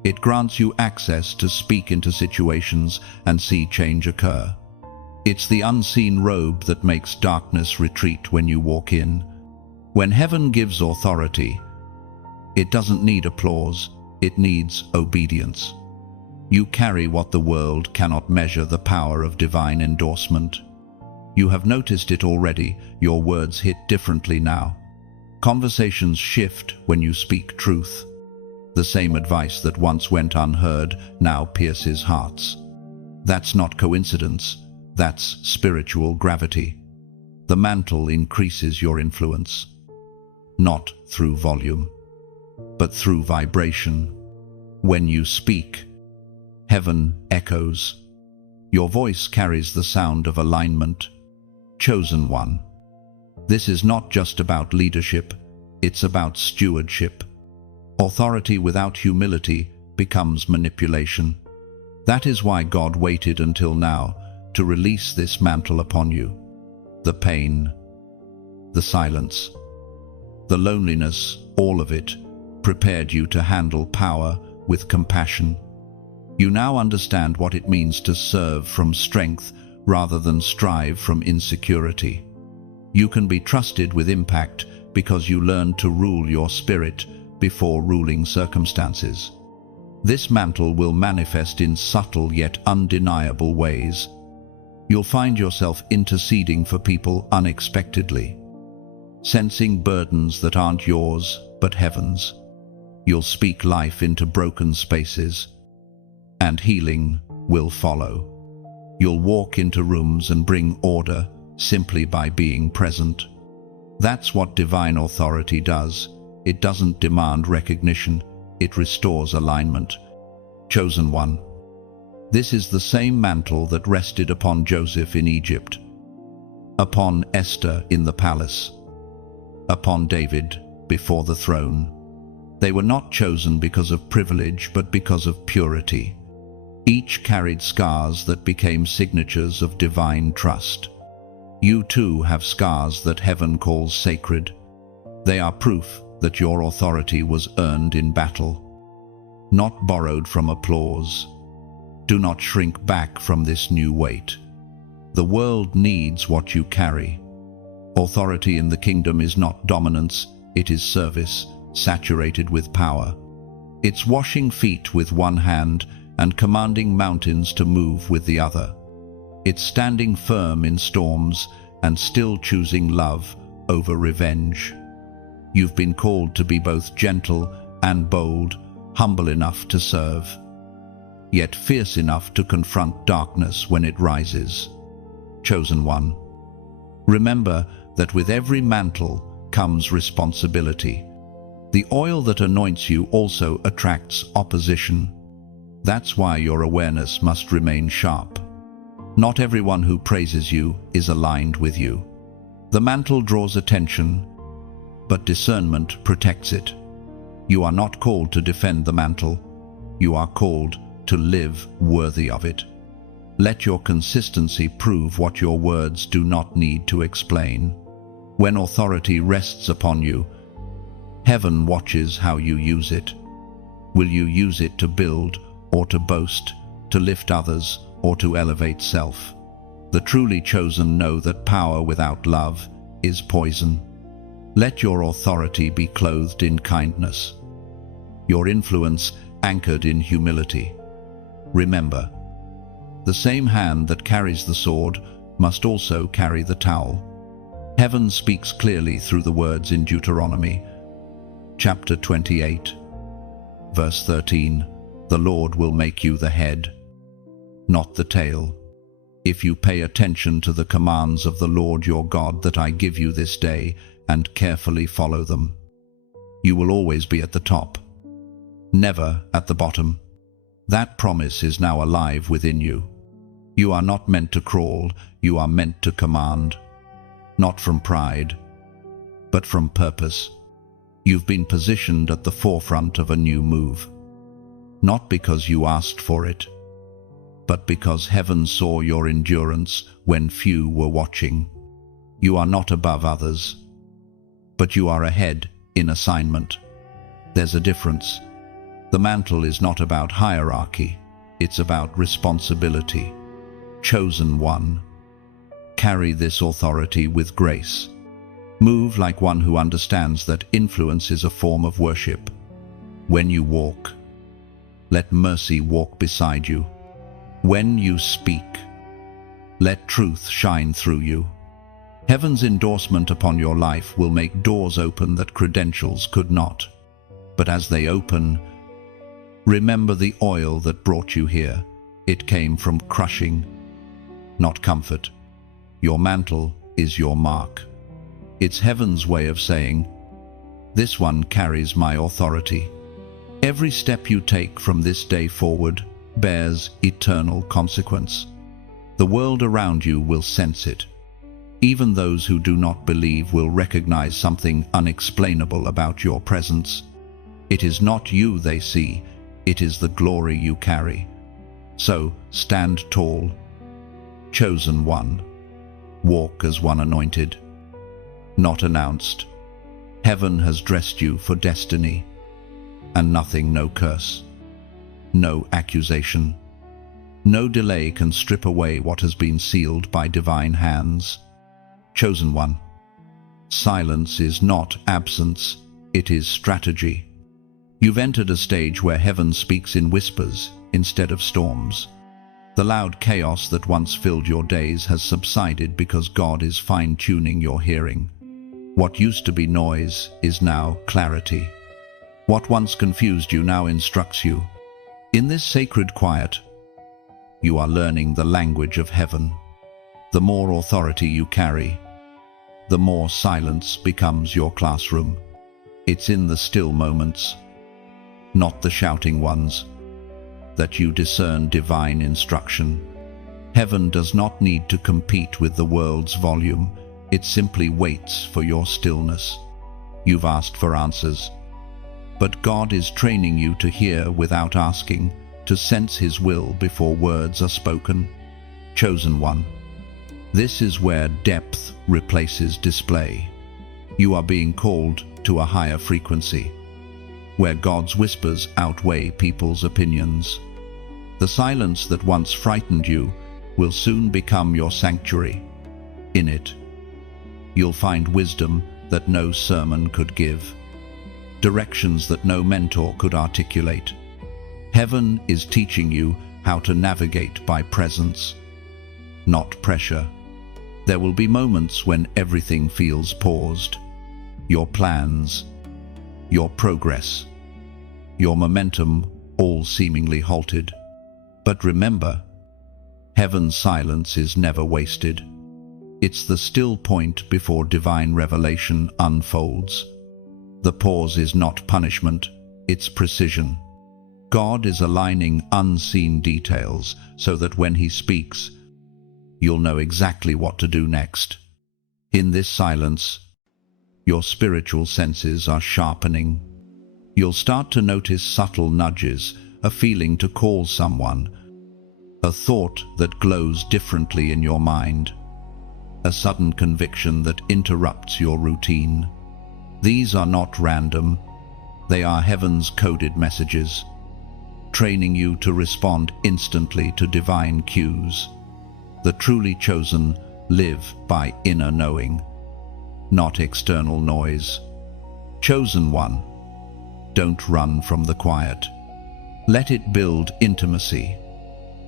It grants you access to speak into situations and see change occur. It's the unseen robe that makes darkness retreat when you walk in. When heaven gives authority, it doesn't need applause, it needs obedience. You carry what the world cannot measure, the power of divine endorsement. You have noticed it already, your words hit differently now. Conversations shift when you speak truth. The same advice that once went unheard now pierces hearts. That's not coincidence, that's spiritual gravity. The mantle increases your influence, not through volume, but through vibration. When you speak, heaven echoes. Your voice carries the sound of alignment. Chosen one, this is not just about leadership, it's about stewardship. Authority without humility becomes manipulation. That is why God waited until now to release this mantle upon you. The pain, the silence, the loneliness, all of it prepared you to handle power with compassion. You now understand what it means to serve from strength rather than strive from insecurity. You can be trusted with impact because you learned to rule your spirit before ruling circumstances. This mantle will manifest in subtle yet undeniable ways. You'll find yourself interceding for people unexpectedly. sensing burdens that aren't yours but heaven's. You'll speak life into broken spaces, and healing will follow. You'll walk into rooms and bring order simply by being present. That's what divine authority does. It doesn't demand recognition, it restores alignment. Chosen one. This is the same mantle that rested upon Joseph in Egypt, upon Esther in the palace, upon David before the throne. They were not chosen because of privilege, but because of purity. Each carried scars that became signatures of divine trust. You too have scars that heaven calls sacred. They are proof that your authority was earned in battle, not borrowed from applause. Do not shrink back from this new weight. The world needs what you carry. Authority in the kingdom is not dominance, it is service, saturated with power. It's washing feet with one hand and commanding mountains to move with the other. It's standing firm in storms and still choosing love over revenge. You've been called to be both gentle and bold, humble enough to serve, yet fierce enough to confront darkness when it rises. Chosen one. Remember that with every mantle comes responsibility. The oil that anoints you also attracts opposition. That's why your awareness must remain sharp. Not everyone who praises you is aligned with you. The mantle draws attention, but discernment protects it. You are not called to defend the mantle. You are called to live worthy of it. Let your consistency prove what your words do not need to explain. When authority rests upon you, heaven watches how you use it. Will you use it to build or to boast, to lift others or to elevate self? The truly chosen know that power without love is poison. Let your authority be clothed in kindness, your influence anchored in humility. Remember, the same hand that carries the sword must also carry the towel. Heaven speaks clearly through the words in Deuteronomy, chapter 28, verse 13. The Lord will make you the head, not the tail. If you pay attention to the commands of the Lord your God that I give you this day and carefully follow them, you will always be at the top, never at the bottom. That promise is now alive within you. You are not meant to crawl, you are meant to command. Not from pride, but from purpose. You've been positioned at the forefront of a new move. Not because you asked for it, but because heaven saw your endurance when few were watching. You are not above others, but you are ahead in assignment. There's a difference. The mantle is not about hierarchy, it's about responsibility. Chosen one. Carry this authority with grace. Move like one who understands that influence is a form of worship. When you walk, let mercy walk beside you. When you speak, let truth shine through you. Heaven's endorsement upon your life will make doors open that credentials could not. But as they open, remember the oil that brought you here. It came from crushing, not comfort. Your mantle is your mark. It's heaven's way of saying, this one carries my authority. Every step you take from this day forward bears eternal consequence. The world around you will sense it. Even those who do not believe will recognize something unexplainable about your presence. It is not you they see, it is the glory you carry. So stand tall, chosen one. Walk as one anointed, not announced. Heaven has dressed you for destiny, and nothing, no curse, no accusation, no delay can strip away what has been sealed by divine hands. Chosen one. Silence is not absence, it is strategy. You've entered a stage where heaven speaks in whispers instead of storms. The loud chaos that once filled your days has subsided because God is fine-tuning your hearing. What used to be noise is now clarity. What once confused you now instructs you. In this sacred quiet, you are learning the language of heaven. The more authority you carry, the more silence becomes your classroom. It's in the still moments, not the shouting ones, that you discern divine instruction. Heaven does not need to compete with the world's volume. It simply waits for your stillness. You've asked for answers, but God is training you to hear without asking, to sense His will before words are spoken. Chosen one. This is where depth replaces display. You are being called to a higher frequency, where God's whispers outweigh people's opinions. The silence that once frightened you will soon become your sanctuary. In it, you'll find wisdom that no sermon could give, directions that no mentor could articulate. Heaven is teaching you how to navigate by presence, not pressure. There will be moments when everything feels paused. Your plans, your progress, your momentum, all seemingly halted. But remember, heaven's silence is never wasted. It's the still point before divine revelation unfolds. The pause is not punishment, it's precision. God is aligning unseen details so that when He speaks, you'll know exactly what to do next. In this silence, your spiritual senses are sharpening. You'll start to notice subtle nudges, a feeling to call someone, a thought that glows differently in your mind, a sudden conviction that interrupts your routine. These are not random. They are heaven's coded messages, training you to respond instantly to divine cues. The truly chosen live by inner knowing, not external noise. Chosen one, don't run from the quiet. Let it build intimacy.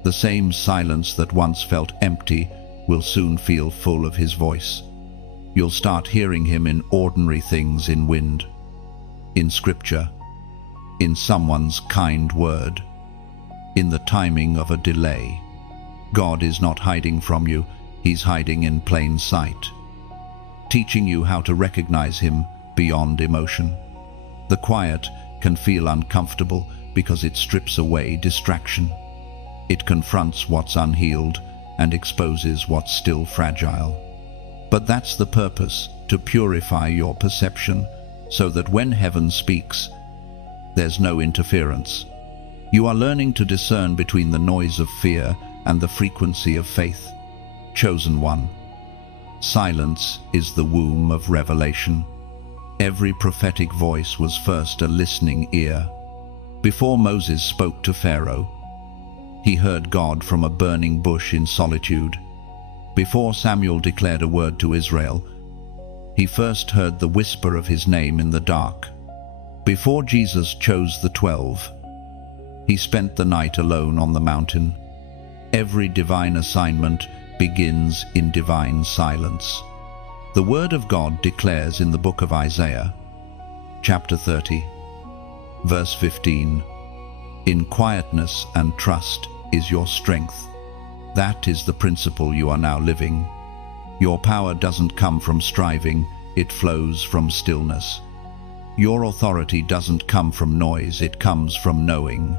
The same silence that once felt empty will soon feel full of His voice. You'll start hearing Him in ordinary things, in wind, in scripture, in someone's kind word, in the timing of a delay. God is not hiding from you, He's hiding in plain sight, teaching you how to recognize Him beyond emotion. The quiet can feel uncomfortable because it strips away distraction. It confronts what's unhealed and exposes what's still fragile. But that's the purpose, to purify your perception, so that when heaven speaks, there's no interference. You are learning to discern between the noise of fear and the frequency of faith. Chosen one. Silence is the womb of revelation. Every prophetic voice was first a listening ear. Before Moses spoke to Pharaoh, he heard God from a burning bush in solitude. Before Samuel declared a word to Israel, he first heard the whisper of His name in the dark. Before Jesus chose the 12, He spent the night alone on the mountain. Every divine assignment begins in divine silence. The Word of God declares in the book of Isaiah, chapter 30, verse 15, "In quietness and trust is your strength." That is the principle you are now living. Your power doesn't come from striving, it flows from stillness. Your authority doesn't come from noise, it comes from knowing.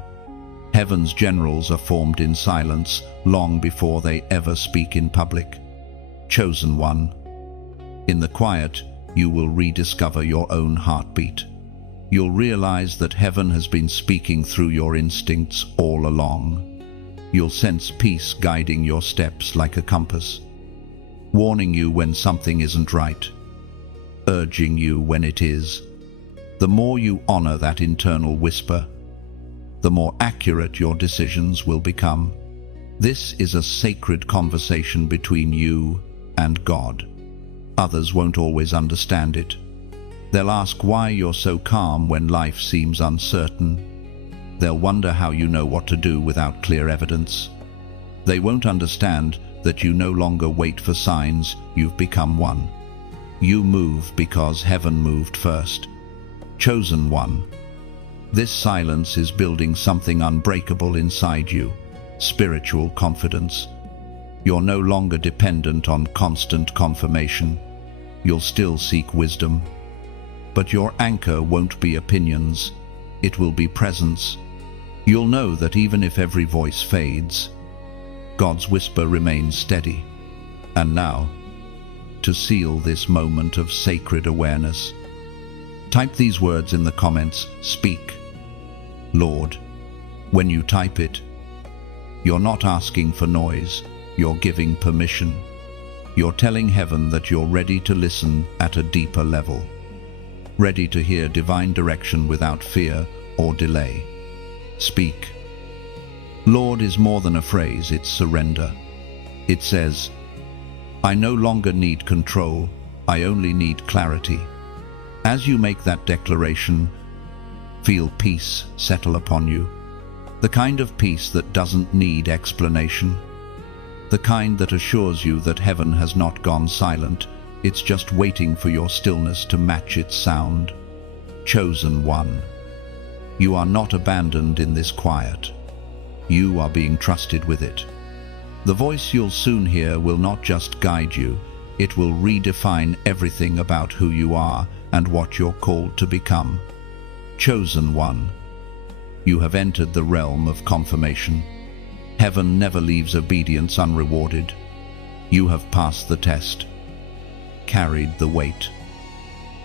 Heaven's generals are formed in silence long before they ever speak in public. Chosen one. In the quiet, you will rediscover your own heartbeat. You'll realize that heaven has been speaking through your instincts all along. You'll sense peace guiding your steps like a compass, warning you when something isn't right, urging you when it is. The more you honor that internal whisper, the more accurate your decisions will become. This is a sacred conversation between you and God. Others won't always understand it. They'll ask why you're so calm when life seems uncertain. They'll wonder how you know what to do without clear evidence. They won't understand that you no longer wait for signs, you've become one. You move because heaven moved first. Chosen one. This silence is building something unbreakable inside you, spiritual confidence. You're no longer dependent on constant confirmation. You'll still seek wisdom. But your anchor won't be opinions. It will be presence. You'll know that even if every voice fades, God's whisper remains steady. And now, to seal this moment of sacred awareness, type these words in the comments: speak, Lord. When you type it, you're not asking for noise, you're giving permission. You're telling heaven that you're ready to listen at a deeper level, ready to hear divine direction without fear or delay. Speak. Lord is more than a phrase, it's surrender. It says, I no longer need control, I only need clarity. As you make that declaration, feel peace settle upon you. The kind of peace that doesn't need explanation. The kind that assures you that heaven has not gone silent, it's just waiting for your stillness to match its sound. Chosen one. You are not abandoned in this quiet. You are being trusted with it. The voice you'll soon hear will not just guide you, it will redefine everything about who you are and what you're called to become. Chosen one. You have entered the realm of confirmation. Heaven never leaves obedience unrewarded. You have passed the test, carried the weight,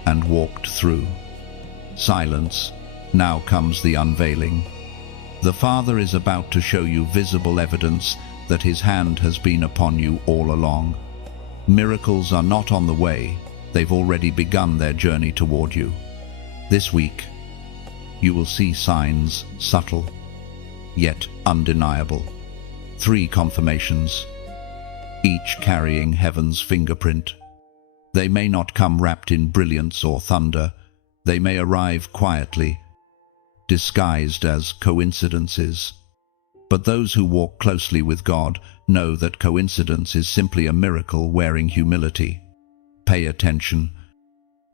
and walked through. Silence. Now comes the unveiling. The Father is about to show you visible evidence that His hand has been upon you all along. Miracles are not on the way, they've already begun their journey toward you. This week, you will see signs, subtle, yet undeniable. 3 confirmations, each carrying heaven's fingerprint. They may not come wrapped in brilliance or thunder, they may arrive quietly, disguised as coincidences. But those who walk closely with God know that coincidence is simply a miracle wearing humility. Pay attention,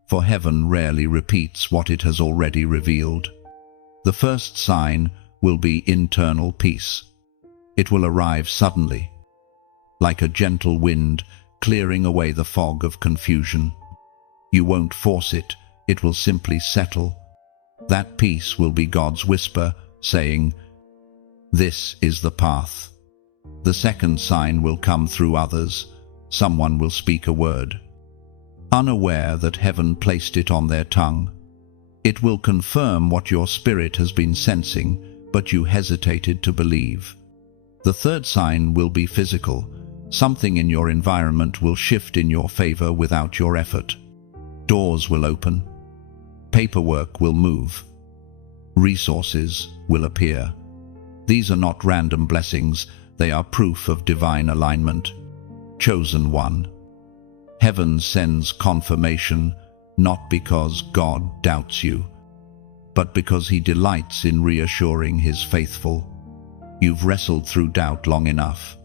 for heaven rarely repeats what it has already revealed. The first sign will be internal peace. It will arrive suddenly, like a gentle wind clearing away the fog of confusion. You won't force it, it will simply settle. That peace will be God's whisper, saying, this is the path. The second sign will come through others. Someone will speak a word, unaware that heaven placed it on their tongue. It will confirm what your spirit has been sensing, but you hesitated to believe. The third sign will be physical. Something in your environment will shift in your favor without your effort. Doors will open. Paperwork will move. Resources will appear. These are not random blessings, they are proof of divine alignment. Chosen one. Heaven sends confirmation, not because God doubts you, but because He delights in reassuring His faithful. You've wrestled through doubt long enough.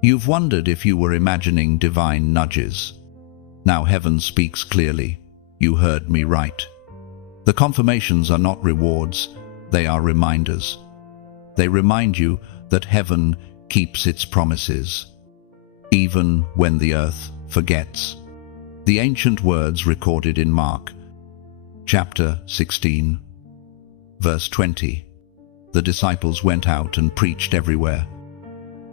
You've wondered if you were imagining divine nudges. Now heaven speaks clearly. You heard me right. The confirmations are not rewards, they are reminders. They remind you that heaven keeps its promises, even when the earth forgets. The ancient words recorded in Mark, chapter 16, verse 20. The disciples went out and preached everywhere,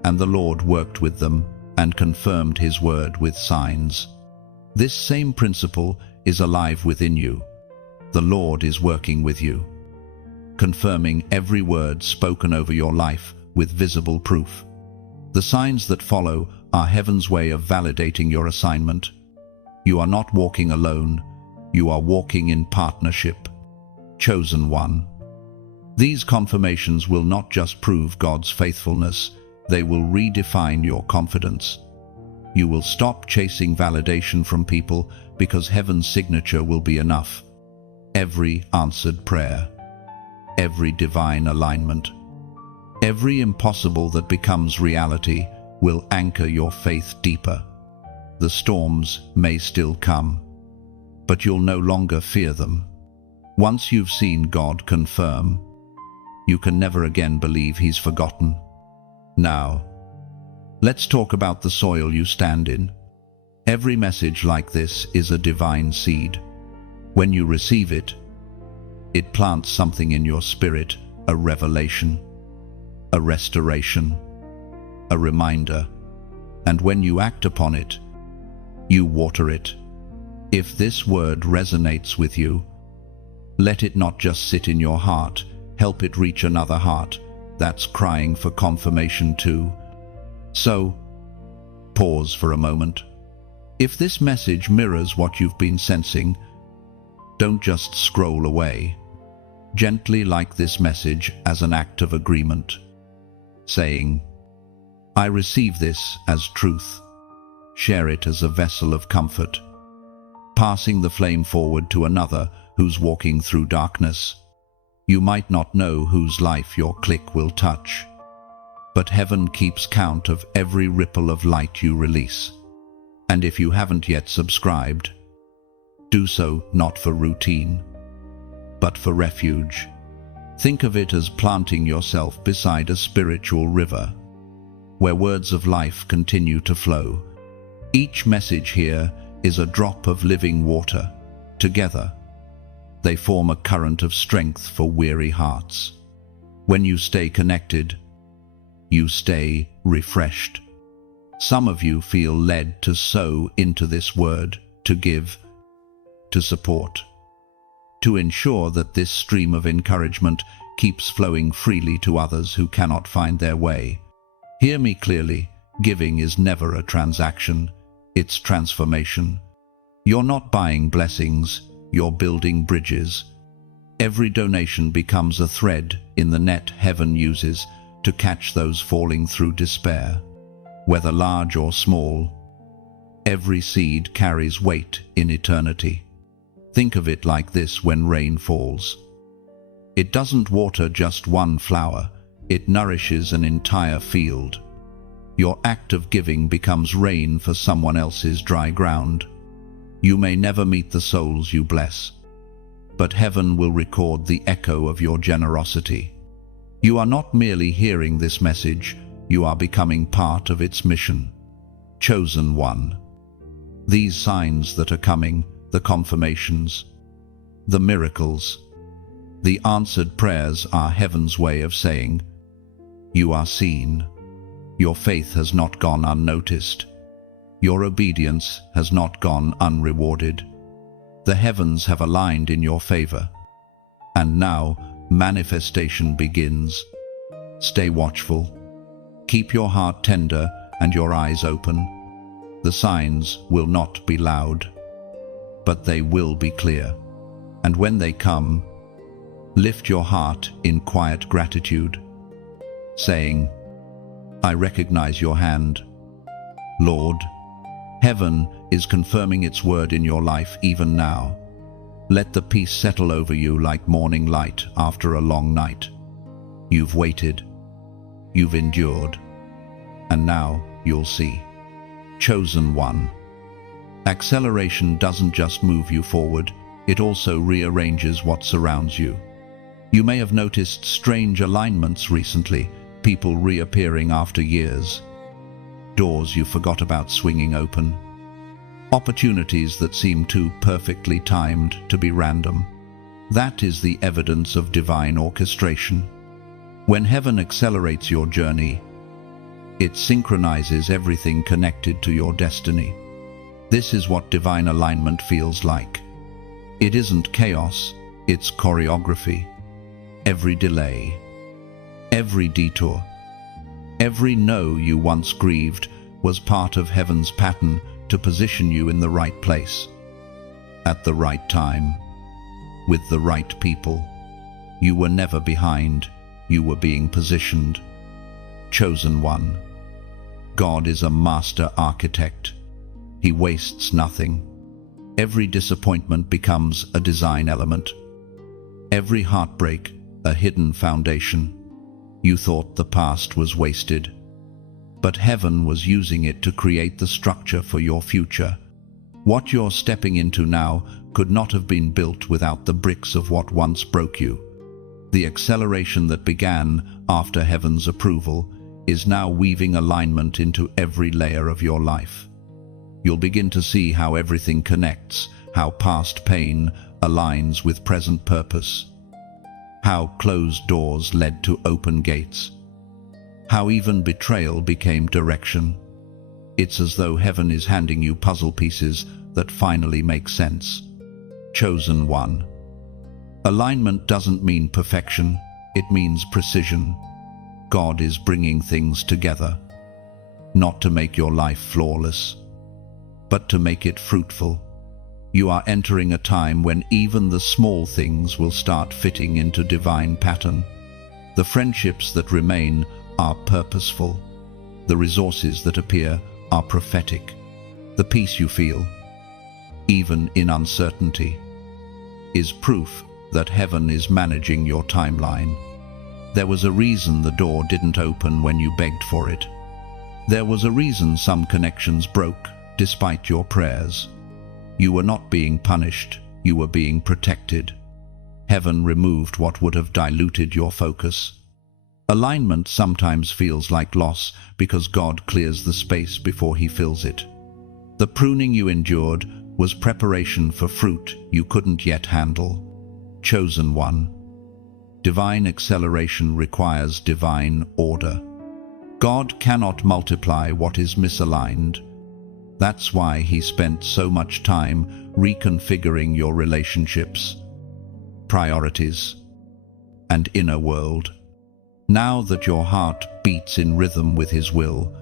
and the Lord worked with them and confirmed His word with signs. This same principle is alive within you. The Lord is working with you, confirming every word spoken over your life with visible proof. The signs that follow are heaven's way of validating your assignment. You are not walking alone, you are walking in partnership. Chosen one. These confirmations will not just prove God's faithfulness, they will redefine your confidence. You will stop chasing validation from people because heaven's signature will be enough. Every answered prayer, every divine alignment, every impossible that becomes reality will anchor your faith deeper. The storms may still come, but you'll no longer fear them. Once you've seen God confirm, you can never again believe He's forgotten. Now, let's talk about the soil you stand in. Every message like this is a divine seed. When you receive it, it plants something in your spirit, a revelation, a restoration, a reminder. And when you act upon it, you water it. If this word resonates with you, let it not just sit in your heart, help it reach another heart that's crying for confirmation too. So, pause for a moment. If this message mirrors what you've been sensing, don't just scroll away. Gently like this message as an act of agreement, saying, I receive this as truth. Share it as a vessel of comfort, passing the flame forward to another who's walking through darkness. You might not know whose life your click will touch, but heaven keeps count of every ripple of light you release. And if you haven't yet subscribed, do so not for routine, but for refuge. Think of it as planting yourself beside a spiritual river, where words of life continue to flow. Each message here is a drop of living water. Together, they form a current of strength for weary hearts. When you stay connected, you stay refreshed. Some of you feel led to sow into this word, to give, to support, to ensure that this stream of encouragement keeps flowing freely to others who cannot find their way. Hear me clearly, giving is never a transaction, it's transformation. You're not buying blessings, you're building bridges. Every donation becomes a thread in the net heaven uses to catch those falling through despair. Whether large or small, every seed carries weight in eternity. Think of it like this when rain falls. It doesn't water just one flower, it nourishes an entire field. Your act of giving becomes rain for someone else's dry ground. You may never meet the souls you bless, but heaven will record the echo of your generosity. You are not merely hearing this message, you are becoming part of its mission. Chosen one. These signs that are coming, the confirmations, the miracles, the answered prayers are heaven's way of saying, you are seen. Your faith has not gone unnoticed. Your obedience has not gone unrewarded. The heavens have aligned in your favor. And now, manifestation begins. Stay watchful. Keep your heart tender and your eyes open. The signs will not be loud, but they will be clear. And when they come, lift your heart in quiet gratitude, saying, I recognize your hand. Lord, heaven is confirming its word in your life even now. Let the peace settle over you like morning light after a long night. You've waited, you've endured, and now you'll see. Chosen one. Acceleration doesn't just move you forward, it also rearranges what surrounds you. You may have noticed strange alignments recently, people reappearing after years, doors you forgot about swinging open, opportunities that seem too perfectly timed to be random. That is the evidence of divine orchestration. When heaven accelerates your journey, it synchronizes everything connected to your destiny. This is what divine alignment feels like. It isn't chaos, it's choreography. Every delay, every detour, every no you once grieved was part of heaven's pattern to position you in the right place, at the right time, with the right people. You were never behind, you were being positioned. Chosen one. God is a master architect. He wastes nothing. Every disappointment becomes a design element. Every heartbreak, a hidden foundation. You thought the past was wasted, but heaven was using it to create the structure for your future. What you're stepping into now could not have been built without the bricks of what once broke you. The acceleration that began after heaven's approval is now weaving alignment into every layer of your life. You'll begin to see how everything connects, how past pain aligns with present purpose, how closed doors led to open gates, how even betrayal became direction. It's as though heaven is handing you puzzle pieces that finally make sense. Chosen one. Alignment doesn't mean perfection, it means precision. God is bringing things together, not to make your life flawless, but to make it fruitful. You are entering a time when even the small things will start fitting into divine pattern. The friendships that remain are purposeful. The resources that appear are prophetic. The peace you feel, even in uncertainty, is proof that heaven is managing your timeline. There was a reason the door didn't open when you begged for it. There was a reason some connections broke despite your prayers. You were not being punished, you were being protected. Heaven removed what would have diluted your focus. Alignment sometimes feels like loss because God clears the space before He fills it. The pruning you endured was preparation for fruit you couldn't yet handle. Chosen one. Divine acceleration requires divine order. God cannot multiply what is misaligned. That's why He spent so much time reconfiguring your relationships, priorities, and inner world. Now that your heart beats in rhythm with His will,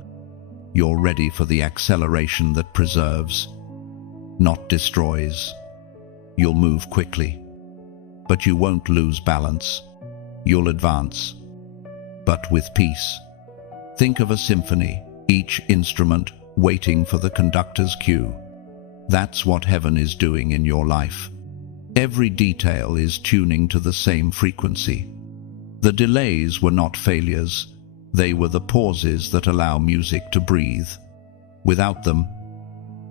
you're ready for the acceleration that preserves, not destroys. You'll move quickly, but you won't lose balance. You'll advance, but with peace. Think of a symphony, each instrument waiting for the conductor's cue. That's what heaven is doing in your life. Every detail is tuning to the same frequency. The delays were not failures. They were the pauses that allow music to breathe. Without them,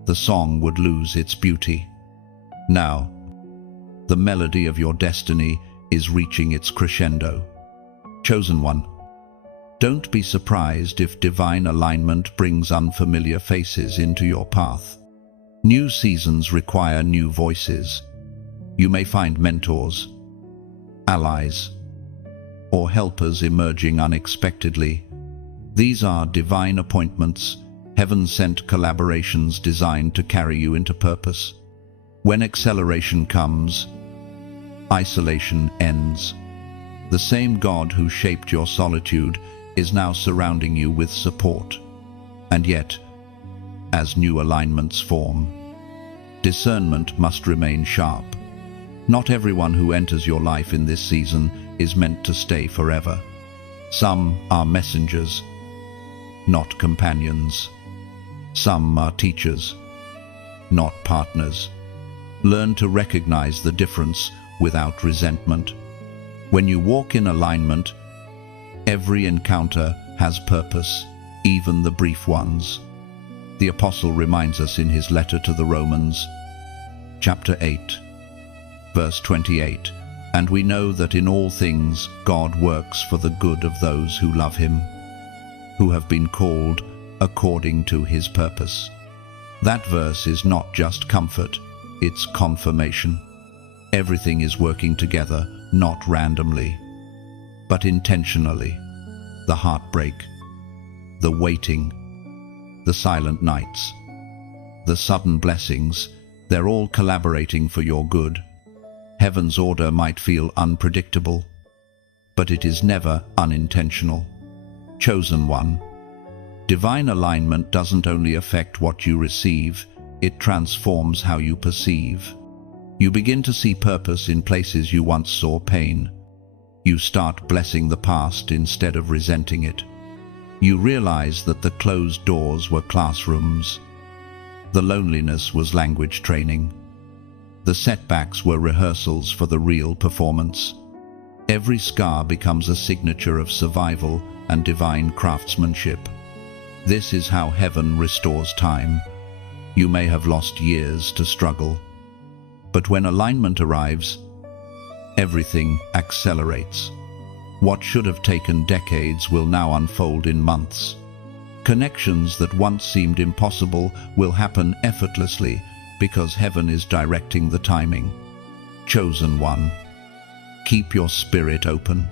the song would lose its beauty. Now, the melody of your destiny is reaching its crescendo. Chosen one. Don't be surprised if divine alignment brings unfamiliar faces into your path. New seasons require new voices. You may find mentors, allies, or helpers emerging unexpectedly. These are divine appointments, heaven-sent collaborations designed to carry you into purpose. When acceleration comes, isolation ends. The same God who shaped your solitude is now surrounding you with support. And yet, as new alignments form, discernment must remain sharp. Not everyone who enters your life in this season is meant to stay forever. Some are messengers, not companions. Some are teachers, not partners. Learn to recognize the difference without resentment. When you walk in alignment, every encounter has purpose, even the brief ones. The Apostle reminds us in his letter to the Romans, chapter 8, verse 28, "And we know that in all things God works for the good of those who love Him, who have been called according to His purpose." That verse is not just comfort, it's confirmation. Everything is working together, not randomly, but intentionally. The heartbreak, the waiting, the silent nights, the sudden blessings, they're all collaborating for your good. Heaven's order might feel unpredictable, but it is never unintentional. Chosen one. Divine alignment doesn't only affect what you receive, it transforms how you perceive. You begin to see purpose in places you once saw pain. You start blessing the past instead of resenting it. You realize that the closed doors were classrooms. The loneliness was language training. The setbacks were rehearsals for the real performance. Every scar becomes a signature of survival and divine craftsmanship. This is how heaven restores time. You may have lost years to struggle, but when alignment arrives, everything accelerates. What should have taken decades will now unfold in months. Connections that once seemed impossible will happen effortlessly because heaven is directing the timing. Chosen one, keep your spirit open.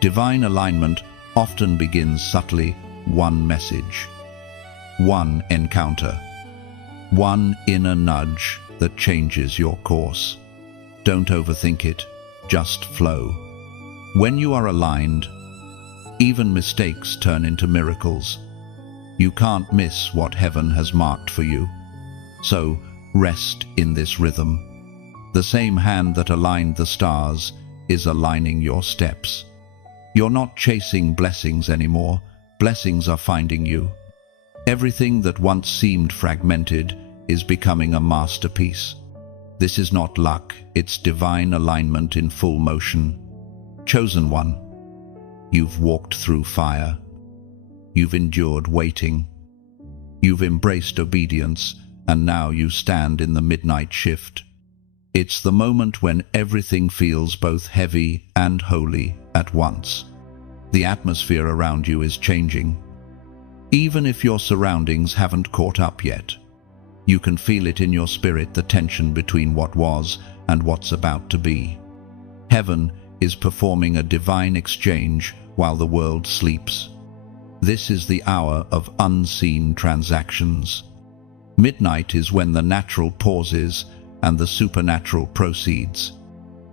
Divine alignment often begins subtly, one message, one encounter, one inner nudge that changes your course. Don't overthink it, just flow. When you are aligned, even mistakes turn into miracles. You can't miss what heaven has marked for you. So, rest in this rhythm. The same hand that aligned the stars is aligning your steps. You're not chasing blessings anymore. Blessings are finding you. Everything that once seemed fragmented is becoming a masterpiece. This is not luck, it's divine alignment in full motion. Chosen one, you've walked through fire. You've endured waiting. You've embraced obedience, and now you stand in the midnight shift. It's the moment when everything feels both heavy and holy at once. The atmosphere around you is changing. Even if your surroundings haven't caught up yet, you can feel it in your spirit, the tension between what was and what's about to be. Heaven is performing a divine exchange while the world sleeps. This is the hour of unseen transactions. Midnight is when the natural pauses and the supernatural proceeds.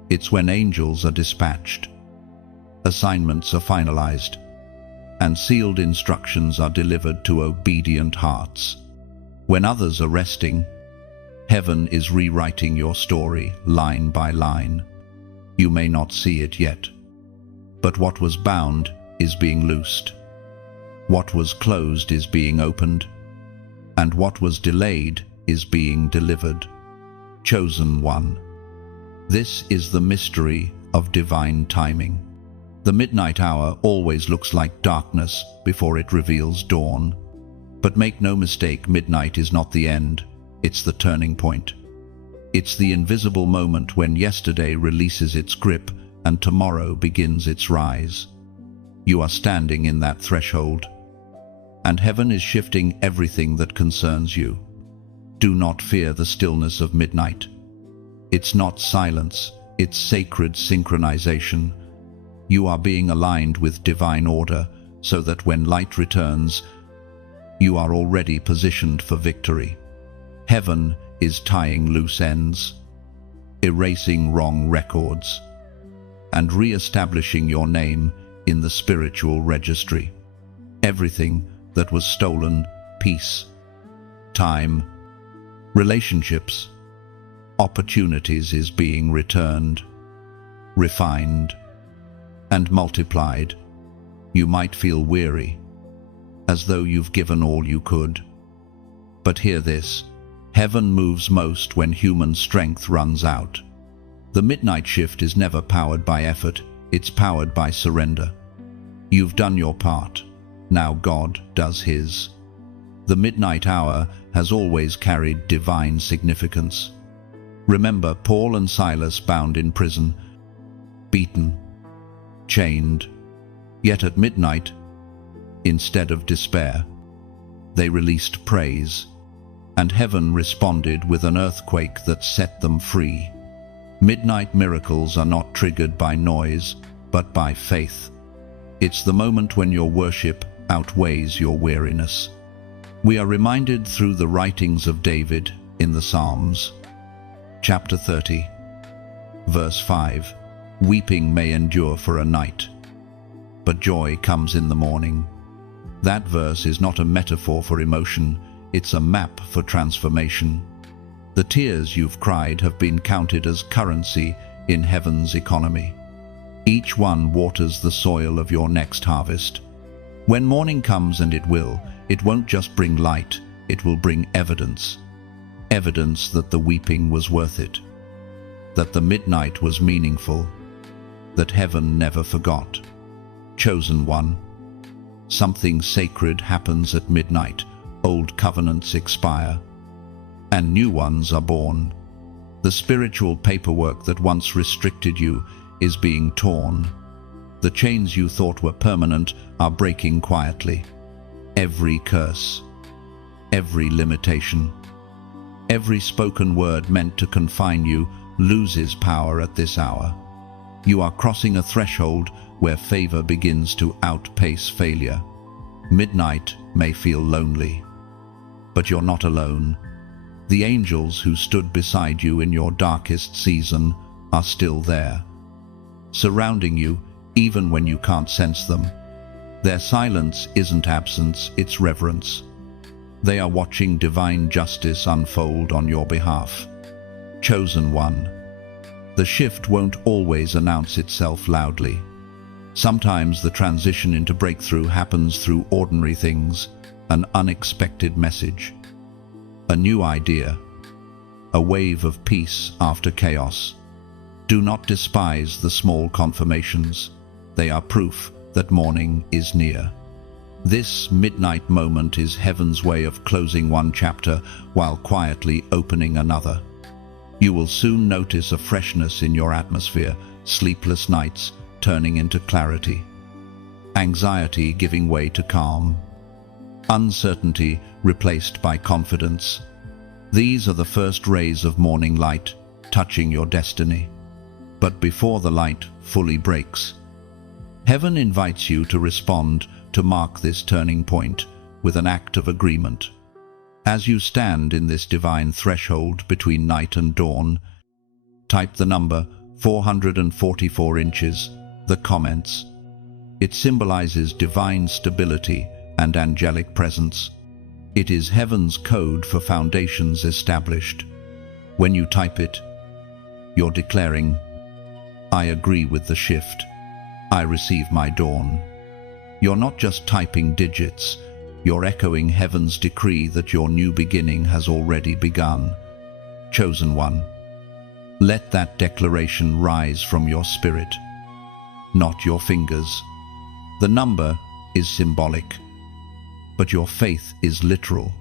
It's when angels are dispatched, assignments are finalized, and sealed instructions are delivered to obedient hearts. When others are resting, heaven is rewriting your story line by line. You may not see it yet, but what was bound is being loosed. What was closed is being opened, and what was delayed is being delivered. Chosen one. This is the mystery of divine timing. The midnight hour always looks like darkness before it reveals dawn. But make no mistake, midnight is not the end, it's the turning point. It's the invisible moment when yesterday releases its grip and tomorrow begins its rise. You are standing in that threshold, and heaven is shifting everything that concerns you. Do not fear the stillness of midnight. It's not silence, it's sacred synchronization. You are being aligned with divine order so that when light returns, you are already positioned for victory. Heaven is tying loose ends, erasing wrong records, and re-establishing your name in the spiritual registry. Everything that was stolen, peace, time, relationships, opportunities is being returned, refined, and multiplied. You might feel weary, as though you've given all you could. But hear this, heaven moves most when human strength runs out. The midnight shift is never powered by effort, it's powered by surrender. You've done your part, now God does his. The midnight hour has always carried divine significance. Remember Paul and Silas bound in prison, beaten, chained, yet at midnight, instead of despair, they released praise, and heaven responded with an earthquake that set them free. Midnight miracles are not triggered by noise, but by faith. It's the moment when your worship outweighs your weariness. We are reminded through the writings of David in the Psalms. Chapter 30, verse 5, weeping may endure for a night, but joy comes in the morning. That verse is not a metaphor for emotion, it's a map for transformation. The tears you've cried have been counted as currency in heaven's economy. Each one waters the soil of your next harvest. When morning comes, and it won't just bring light, it will bring evidence. Evidence that the weeping was worth it, that the midnight was meaningful, that heaven never forgot. Chosen one, Something sacred happens at midnight. Old covenants expire, and new ones are born. The spiritual paperwork that once restricted you is being torn. The chains you thought were permanent are breaking quietly. Every curse, every limitation, every spoken word meant to confine you loses power at this hour. You are crossing a threshold where favor begins to outpace failure. Midnight may feel lonely, but you're not alone. The angels who stood beside you in your darkest season are still there, surrounding you even when you can't sense them. Their silence isn't absence, it's reverence. They are watching divine justice unfold on your behalf. Chosen one. The shift won't always announce itself loudly. Sometimes the transition into breakthrough happens through ordinary things, an unexpected message, a new idea, a wave of peace after chaos. Do not despise the small confirmations. They are proof that morning is near. This midnight moment is heaven's way of closing one chapter while quietly opening another. You will soon notice a freshness in your atmosphere, sleepless nights turning into clarity, anxiety giving way to calm, uncertainty replaced by confidence. These are the first rays of morning light touching your destiny. But before the light fully breaks, heaven invites you to respond, to mark this turning point with an act of agreement. As you stand in this divine threshold between night and dawn, type the number 444 inches, the comments. It symbolizes divine stability and angelic presence. It is heaven's code for foundations established. When you type it, you're declaring, I agree with the shift. I receive my dawn. You're not just typing digits, you're echoing heaven's decree that your new beginning has already begun. Chosen one. Let that declaration rise from your spirit, not your fingers. The number is symbolic, but your faith is literal.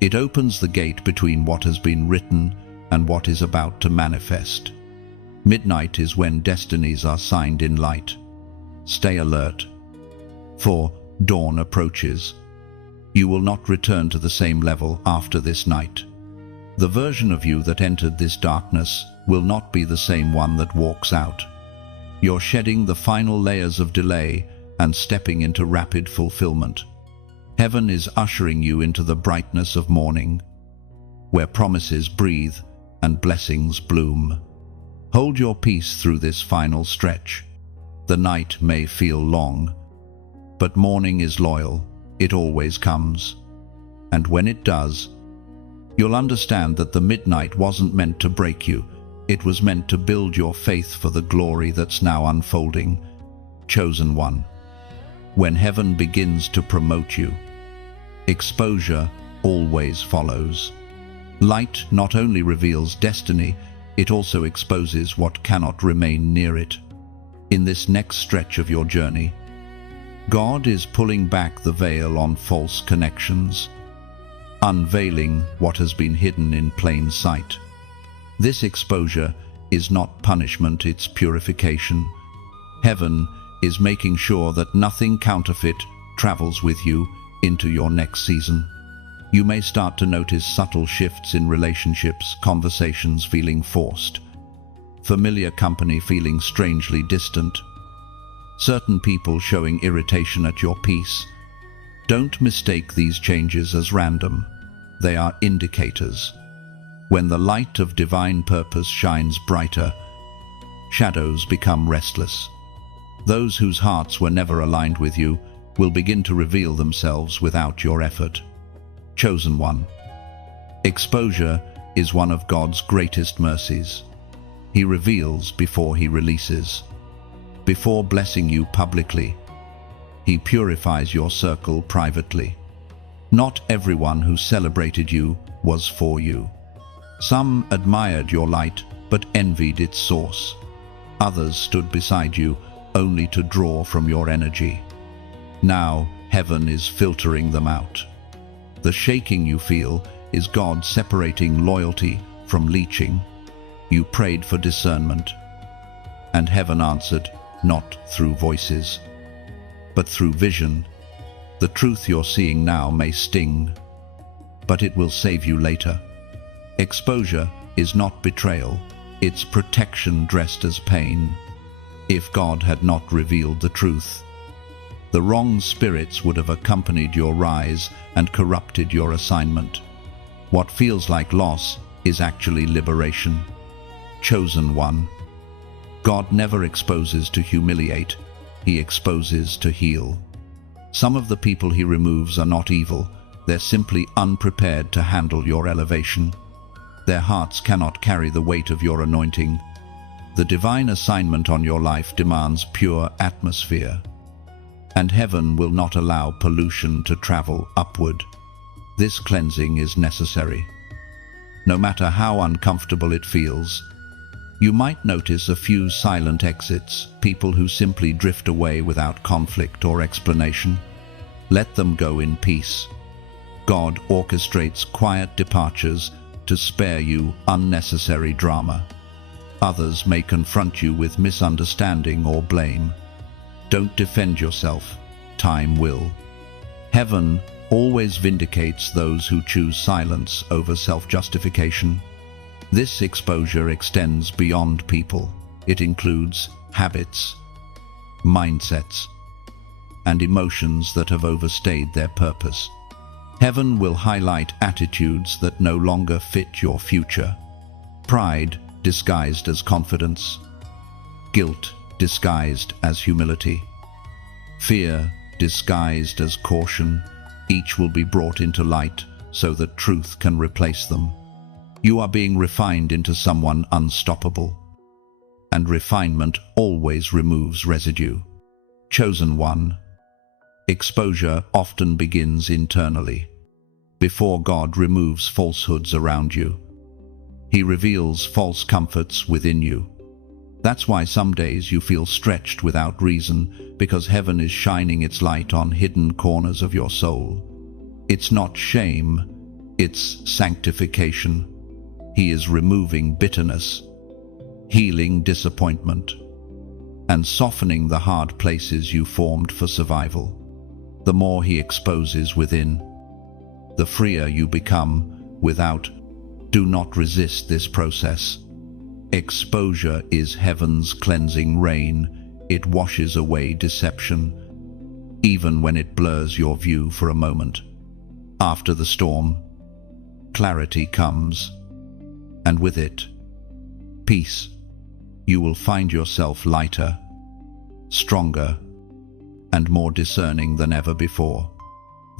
It opens the gate between what has been written and what is about to manifest. Midnight is when destinies are signed in light. Stay alert, for dawn approaches. You will not return to the same level after this night. The version of you that entered this darkness will not be the same one that walks out. You're shedding the final layers of delay and stepping into rapid fulfillment. Heaven is ushering you into the brightness of morning, where promises breathe and blessings bloom. Hold your peace through this final stretch. The night may feel long, but morning is loyal. It always comes. And when it does, you'll understand that the midnight wasn't meant to break you. It was meant to build your faith for the glory that's now unfolding. Chosen one. When heaven begins to promote you, exposure always follows. Light not only reveals destiny, it also exposes what cannot remain near it. In this next stretch of your journey, God is pulling back the veil on false connections, unveiling what has been hidden in plain sight. This exposure is not punishment, it's purification. Heaven is making sure that nothing counterfeit travels with you into your next season. You may start to notice subtle shifts in relationships, conversations feeling forced, familiar company feeling strangely distant, certain people showing irritation at your peace. Don't mistake these changes as random. They are indicators. When the light of divine purpose shines brighter, shadows become restless. Those whose hearts were never aligned with you will begin to reveal themselves without your effort. Chosen one. Exposure is one of God's greatest mercies. He reveals before he releases. Before blessing you publicly, he purifies your circle privately. Not everyone who celebrated you was for you. Some admired your light but envied its source. Others stood beside you only to draw from your energy. Now, heaven is filtering them out. The shaking you feel is God separating loyalty from leeching. You prayed for discernment, and heaven answered, not through voices, but through vision. The truth you're seeing now may sting, but it will save you later. Exposure is not betrayal, it's protection dressed as pain. If God had not revealed the truth, the wrong spirits would have accompanied your rise and corrupted your assignment. What feels like loss is actually liberation. Chosen one. God never exposes to humiliate, He exposes to heal. Some of the people He removes are not evil, they're simply unprepared to handle your elevation. Their hearts cannot carry the weight of your anointing. The divine assignment on your life demands pure atmosphere, and heaven will not allow pollution to travel upward. This cleansing is necessary. No matter how uncomfortable it feels, you might notice a few silent exits, people who simply drift away without conflict or explanation. Let them go in peace. God orchestrates quiet departures to spare you unnecessary drama. Others may confront you with misunderstanding or blame. Don't defend yourself. Time will. Heaven always vindicates those who choose silence over self-justification. This exposure extends beyond people. It includes habits, mindsets, and emotions that have overstayed their purpose. Heaven will highlight attitudes that no longer fit your future. Pride disguised as confidence, guilt disguised as humility, fear disguised as caution. Each will be brought into light so that truth can replace them. You are being refined into someone unstoppable, and refinement always removes residue. Chosen one. Exposure often begins internally. Before God removes falsehoods around you, He reveals false comforts within you. That's why some days you feel stretched without reason, because heaven is shining its light on hidden corners of your soul. It's not shame, it's sanctification. He is removing bitterness, healing disappointment, and softening the hard places you formed for survival. The more He exposes within, the freer you become without. Do not resist this process. Exposure is heaven's cleansing rain. It washes away deception, even when it blurs your view for a moment. After the storm, clarity comes, and with it, peace. You will find yourself lighter, stronger, and more discerning than ever before.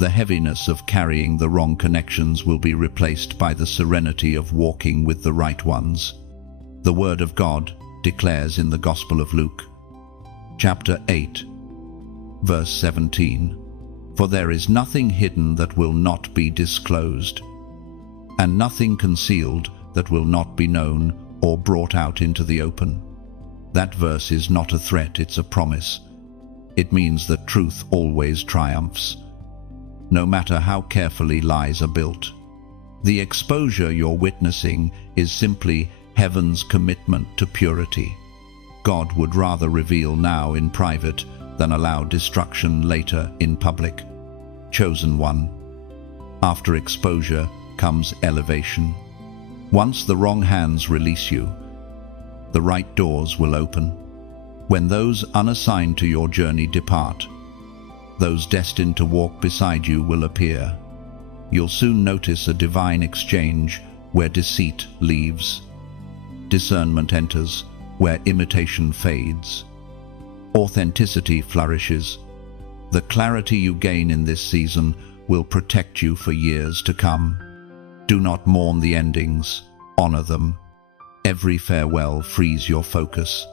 The heaviness of carrying the wrong connections will be replaced by the serenity of walking with the right ones. The Word of God declares in the Gospel of Luke, chapter 8, verse 17, "For there is nothing hidden that will not be disclosed, and nothing concealed that will not be known or brought out into the open." That verse is not a threat, it's a promise. It means that truth always triumphs, no matter how carefully lies are built. The exposure you're witnessing is simply heaven's commitment to purity. God would rather reveal now in private than allow destruction later in public. Chosen one. After exposure comes elevation. Once the wrong hands release you, the right doors will open. When those unassigned to your journey depart, those destined to walk beside you will appear. You'll soon notice a divine exchange where deceit leaves. Discernment enters where imitation fades. Authenticity flourishes. The clarity you gain in this season will protect you for years to come. Do not mourn the endings, honor them. Every farewell frees your focus.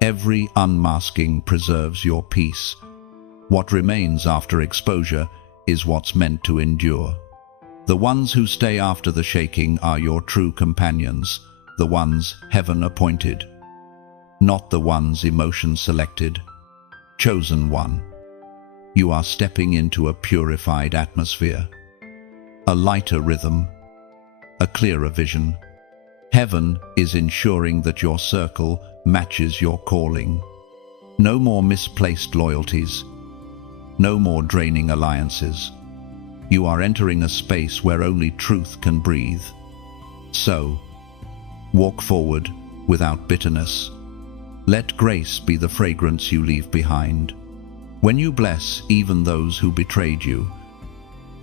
Every unmasking preserves your peace. What remains after exposure is what's meant to endure. The ones who stay after the shaking are your true companions, the ones heaven appointed, not the ones emotion selected. Chosen one. You are stepping into a purified atmosphere, a lighter rhythm, a clearer vision. Heaven is ensuring that your circle matches your calling. No more misplaced loyalties, no more draining alliances. You are entering a space where only truth can breathe. So, walk forward without bitterness. Let grace be the fragrance you leave behind. When you bless even those who betrayed you,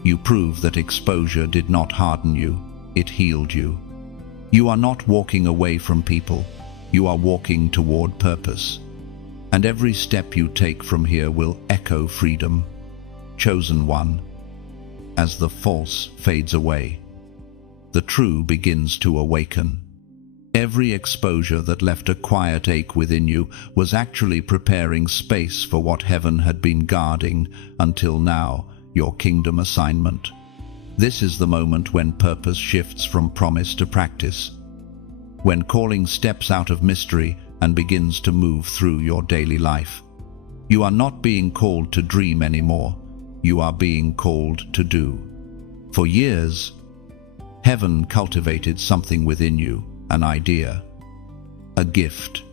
you prove that exposure did not harden you, it healed you. You are not walking away from people, you are walking toward purpose. And every step you take from here will echo freedom. Chosen one, as the false fades away, the true begins to awaken. Every exposure that left a quiet ache within you was actually preparing space for what heaven had been guarding until now, your kingdom assignment. This is the moment when purpose shifts from promise to practice, when calling steps out of mystery and begins to move through your daily life. You are not being called to dream anymore, you are being called to do. For years, heaven cultivated something within you, an idea, a gift,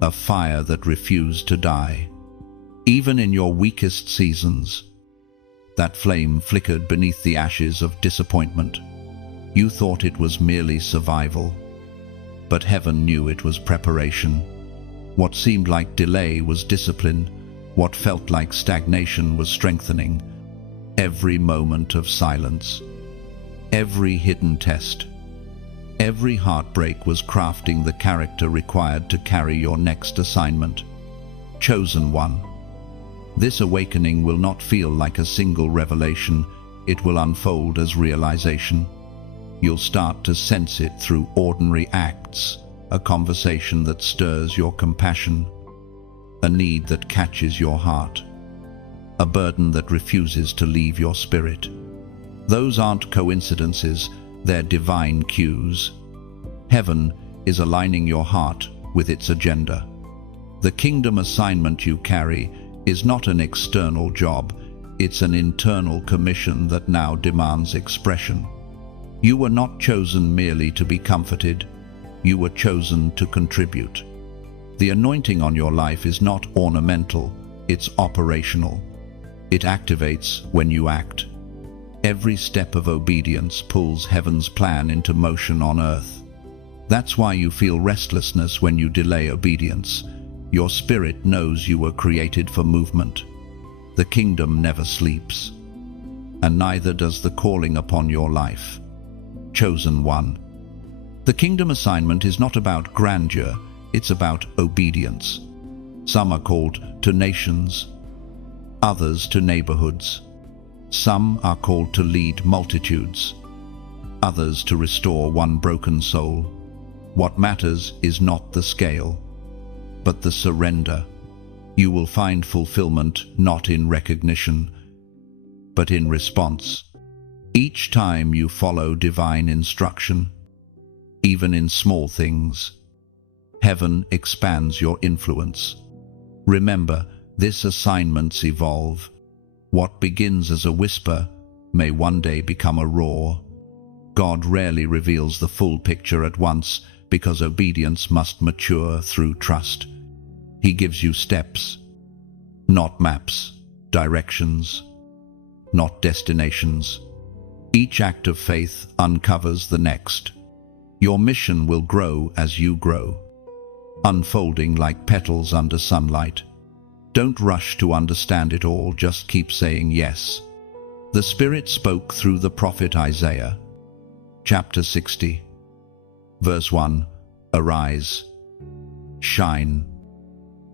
a fire that refused to die. Even in your weakest seasons, that flame flickered beneath the ashes of disappointment. You thought it was merely survival, but heaven knew it was preparation. What seemed like delay was discipline. What felt like stagnation was strengthening. Every moment of silence, every hidden test, every heartbreak was crafting the character required to carry your next assignment. Chosen one. This awakening will not feel like a single revelation, it will unfold as realization. You'll start to sense it through ordinary acts, a conversation that stirs your compassion, a need that catches your heart, a burden that refuses to leave your spirit. Those aren't coincidences, they're divine cues. Heaven is aligning your heart with its agenda. The kingdom assignment you carry is not an external job, it's an internal commission that now demands expression. You were not chosen merely to be comforted, you were chosen to contribute. The anointing on your life is not ornamental, it's operational. It activates when you act. Every step of obedience pulls heaven's plan into motion on earth. That's why you feel restlessness when you delay obedience. Your spirit knows you were created for movement. The kingdom never sleeps, and neither does the calling upon your life. Chosen one. The kingdom assignment is not about grandeur, it's about obedience. Some are called to nations, others to neighborhoods. Some are called to lead multitudes, others to restore one broken soul. What matters is not the scale, but the surrender. You will find fulfillment not in recognition, but in response. Each time you follow divine instruction, even in small things, heaven expands your influence. Remember, this assignments evolve. What begins as a whisper may one day become a roar. God rarely reveals the full picture at once because obedience must mature through trust. He gives you steps, not maps, directions, not destinations. Each act of faith uncovers the next. Your mission will grow as you grow, unfolding like petals under sunlight. Don't rush to understand it all, just keep saying yes. The Spirit spoke through the prophet Isaiah. Chapter 60, verse 1. Arise, shine,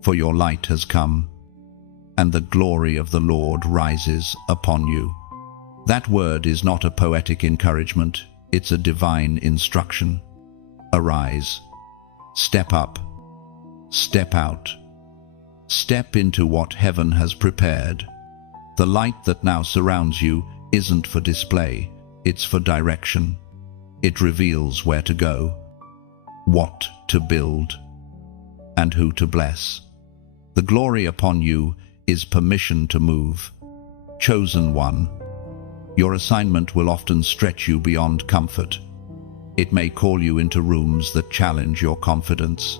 for your light has come, and the glory of the Lord rises upon you. That word is not a poetic encouragement, it's a divine instruction. Arise, step up, step out, step into what heaven has prepared. The light that now surrounds you isn't for display, it's for direction. It reveals where to go, what to build, and who to bless. The glory upon you is permission to move. Chosen one. Your assignment will often stretch you beyond comfort. It may call you into rooms that challenge your confidence,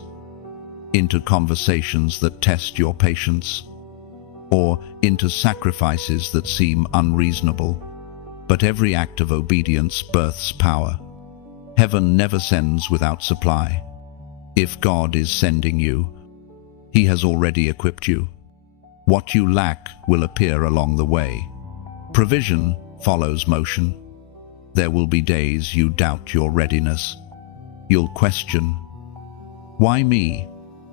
into conversations that test your patience, or into sacrifices that seem unreasonable. But every act of obedience births power. Heaven never sends without supply. If God is sending you, He has already equipped you. What you lack will appear along the way. Provision follows motion. There will be days you doubt your readiness. You'll question, why me?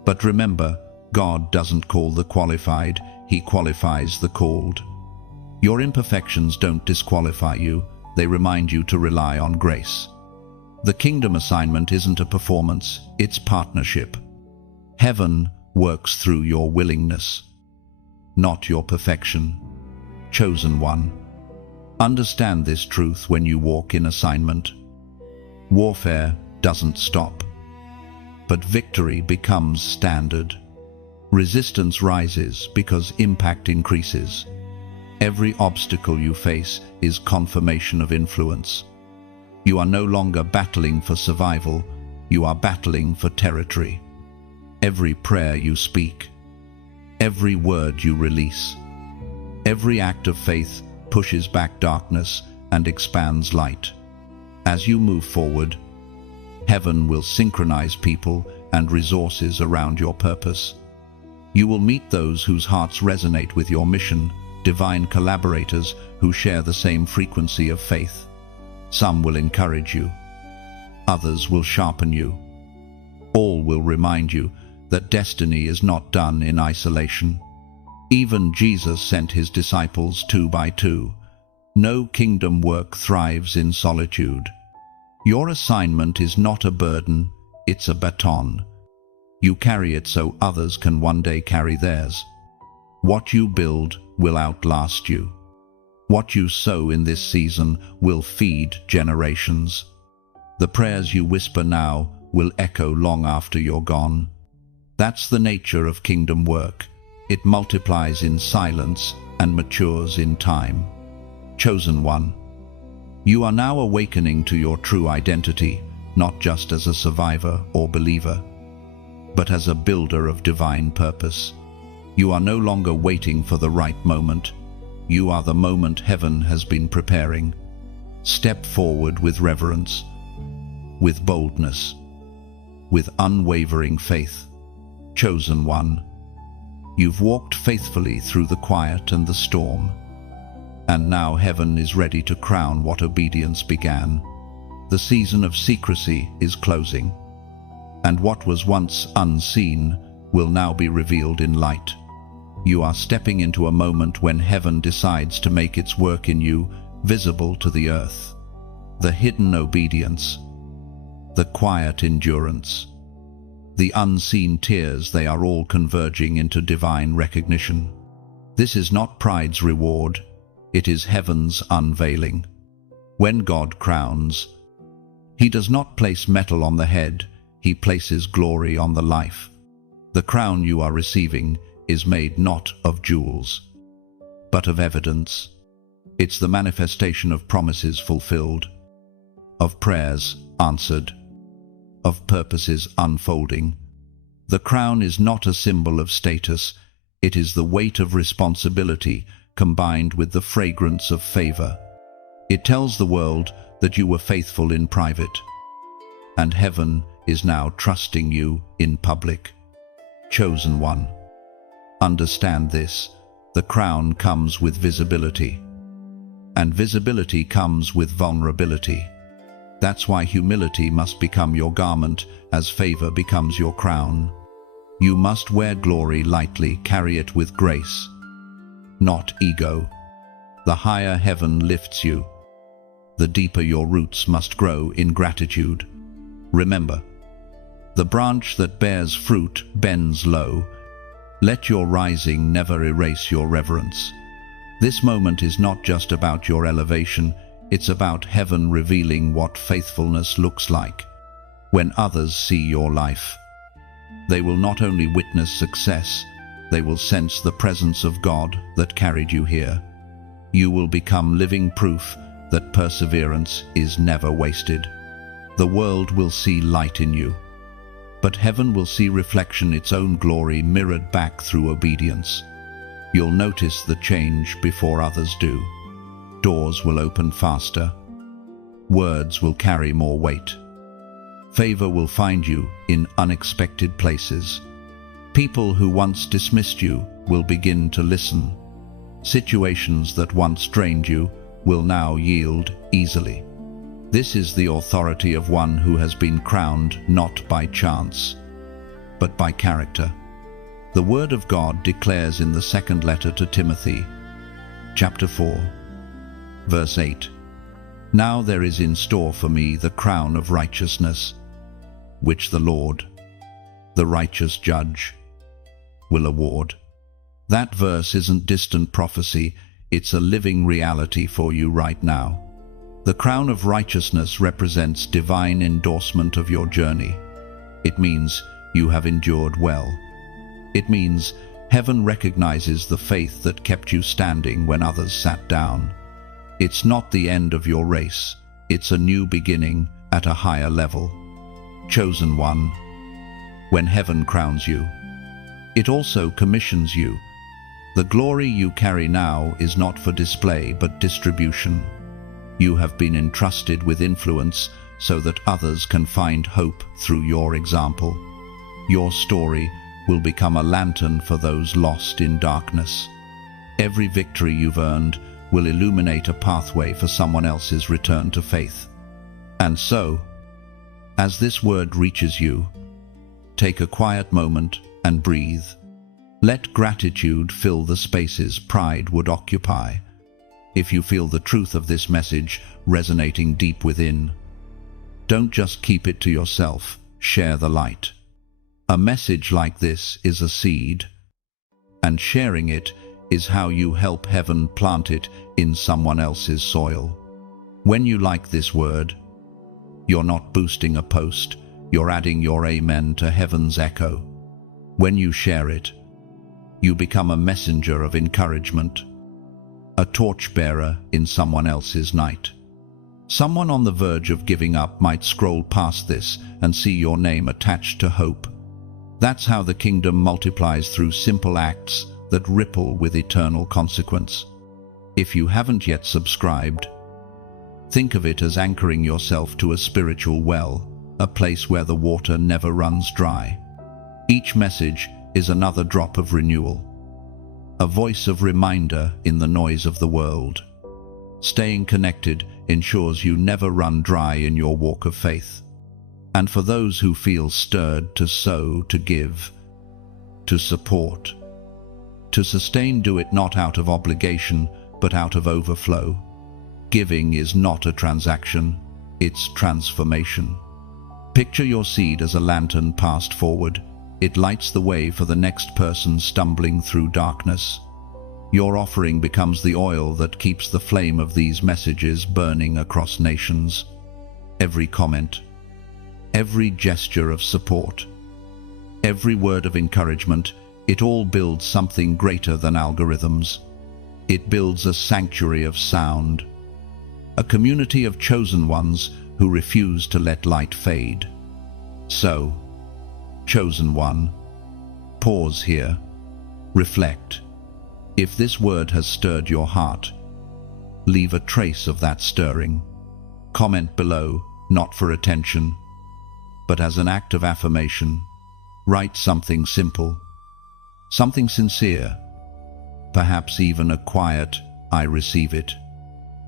But remember, God doesn't call the qualified, He qualifies the called. Your imperfections don't disqualify you, they remind you to rely on grace. The kingdom assignment isn't a performance, it's partnership. Heaven works through your willingness, not your perfection. Chosen one. Understand this truth when you walk in assignment. Warfare doesn't stop, but victory becomes standard. Resistance rises because impact increases. Every obstacle you face is confirmation of influence. You are no longer battling for survival, you are battling for territory. Every prayer you speak, every word you release, every act of faith pushes back darkness and expands light. As you move forward, heaven will synchronize people and resources around your purpose. You will meet those whose hearts resonate with your mission, divine collaborators who share the same frequency of faith. Some will encourage you, others will sharpen you. All will remind you that destiny is not done in isolation. Even Jesus sent His disciples 2 by 2. No kingdom work thrives in solitude. Your assignment is not a burden, it's a baton. You carry it so others can one day carry theirs. What you build will outlast you. What you sow in this season will feed generations. The prayers you whisper now will echo long after you're gone. That's the nature of kingdom work. It multiplies in silence and matures in time. Chosen one. You are now awakening to your true identity, not just as a survivor or believer, but as a builder of divine purpose. You are no longer waiting for the right moment. You are the moment heaven has been preparing. Step forward with reverence, with boldness, with unwavering faith. Chosen one. You've walked faithfully through the quiet and the storm. And now heaven is ready to crown what obedience began. The season of secrecy is closing, and what was once unseen will now be revealed in light. You are stepping into a moment when heaven decides to make its work in you visible to the earth. The hidden obedience, the quiet endurance, the unseen tears, they are all converging into divine recognition. This is not pride's reward, it is heaven's unveiling. When God crowns, He does not place metal on the head, He places glory on the life. The crown you are receiving is made not of jewels, but of evidence. It's the manifestation of promises fulfilled, of prayers answered, of purposes unfolding. The crown is not a symbol of status, it is the weight of responsibility combined with the fragrance of favor. It tells the world that you were faithful in private, and heaven is now trusting you in public. Chosen one. Understand this, the crown comes with visibility, and visibility comes with vulnerability. That's why humility must become your garment as favor becomes your crown. You must wear glory lightly, carry it with grace, not ego. The higher heaven lifts you, the deeper your roots must grow in gratitude. Remember, the branch that bears fruit bends low. Let your rising never erase your reverence. This moment is not just about your elevation, it's about heaven revealing what faithfulness looks like. When others see your life, they will not only witness success, They will sense the presence of God that carried you here. You will become living proof that perseverance is never wasted. The world will see light in you, but heaven will see reflection, its own glory mirrored back through obedience. You'll notice the change before others do. Doors will open faster. Words will carry more weight. Favor will find you in unexpected places. People who once dismissed you will begin to listen. Situations that once drained you will now yield easily. This is the authority of one who has been crowned not by chance, but by character. The Word of God declares in the second letter to Timothy, chapter 4, verse 8, "Now there is in store for me the crown of righteousness, which the Lord, the righteous judge, will award." That verse isn't distant prophecy, it's a living reality for you right now. The crown of righteousness represents divine endorsement of your journey. It means you have endured well. It means heaven recognizes the faith that kept you standing when others sat down. It's not the end of your race, it's a new beginning at a higher level. Chosen one, when heaven crowns you, it also commissions you. The glory you carry now is not for display but distribution. You have been entrusted with influence so that others can find hope through your example. Your story will become a lantern for those lost in darkness. Every victory you've earned will illuminate a pathway for someone else's return to faith. And so, as this word reaches you, take a quiet moment and breathe. Let gratitude fill the spaces pride would occupy. If you feel the truth of this message resonating deep within, don't just keep it to yourself, share the light. A message like this is a seed, and sharing it is how you help heaven plant it in someone else's soil. When you like this word, you're not boosting a post, you're adding your amen to heaven's echo. When you share it, you become a messenger of encouragement, a torchbearer in someone else's night. Someone on the verge of giving up might scroll past this and see your name attached to hope. That's how the kingdom multiplies, through simple acts that ripple with eternal consequence. If you haven't yet subscribed, think of it as anchoring yourself to a spiritual well, a place where the water never runs dry. Each message is another drop of renewal, a voice of reminder in the noise of the world. Staying connected ensures you never run dry in your walk of faith. And for those who feel stirred to sow, to give, to support, to sustain, do it not out of obligation, but out of overflow. Giving is not a transaction, it's transformation. Picture your seed as a lantern passed forward. It lights the way for the next person stumbling through darkness. Your offering becomes the oil that keeps the flame of these messages burning across nations. Every comment, every gesture of support, every word of encouragement, it all builds something greater than algorithms. It builds a sanctuary of sound, a community of chosen ones who refuse to let light fade. So, chosen one, pause here, reflect. If this word has stirred your heart, leave a trace of that stirring. Comment below, not for attention, but as an act of affirmation. Write something simple, something sincere, perhaps even a quiet, "I receive it."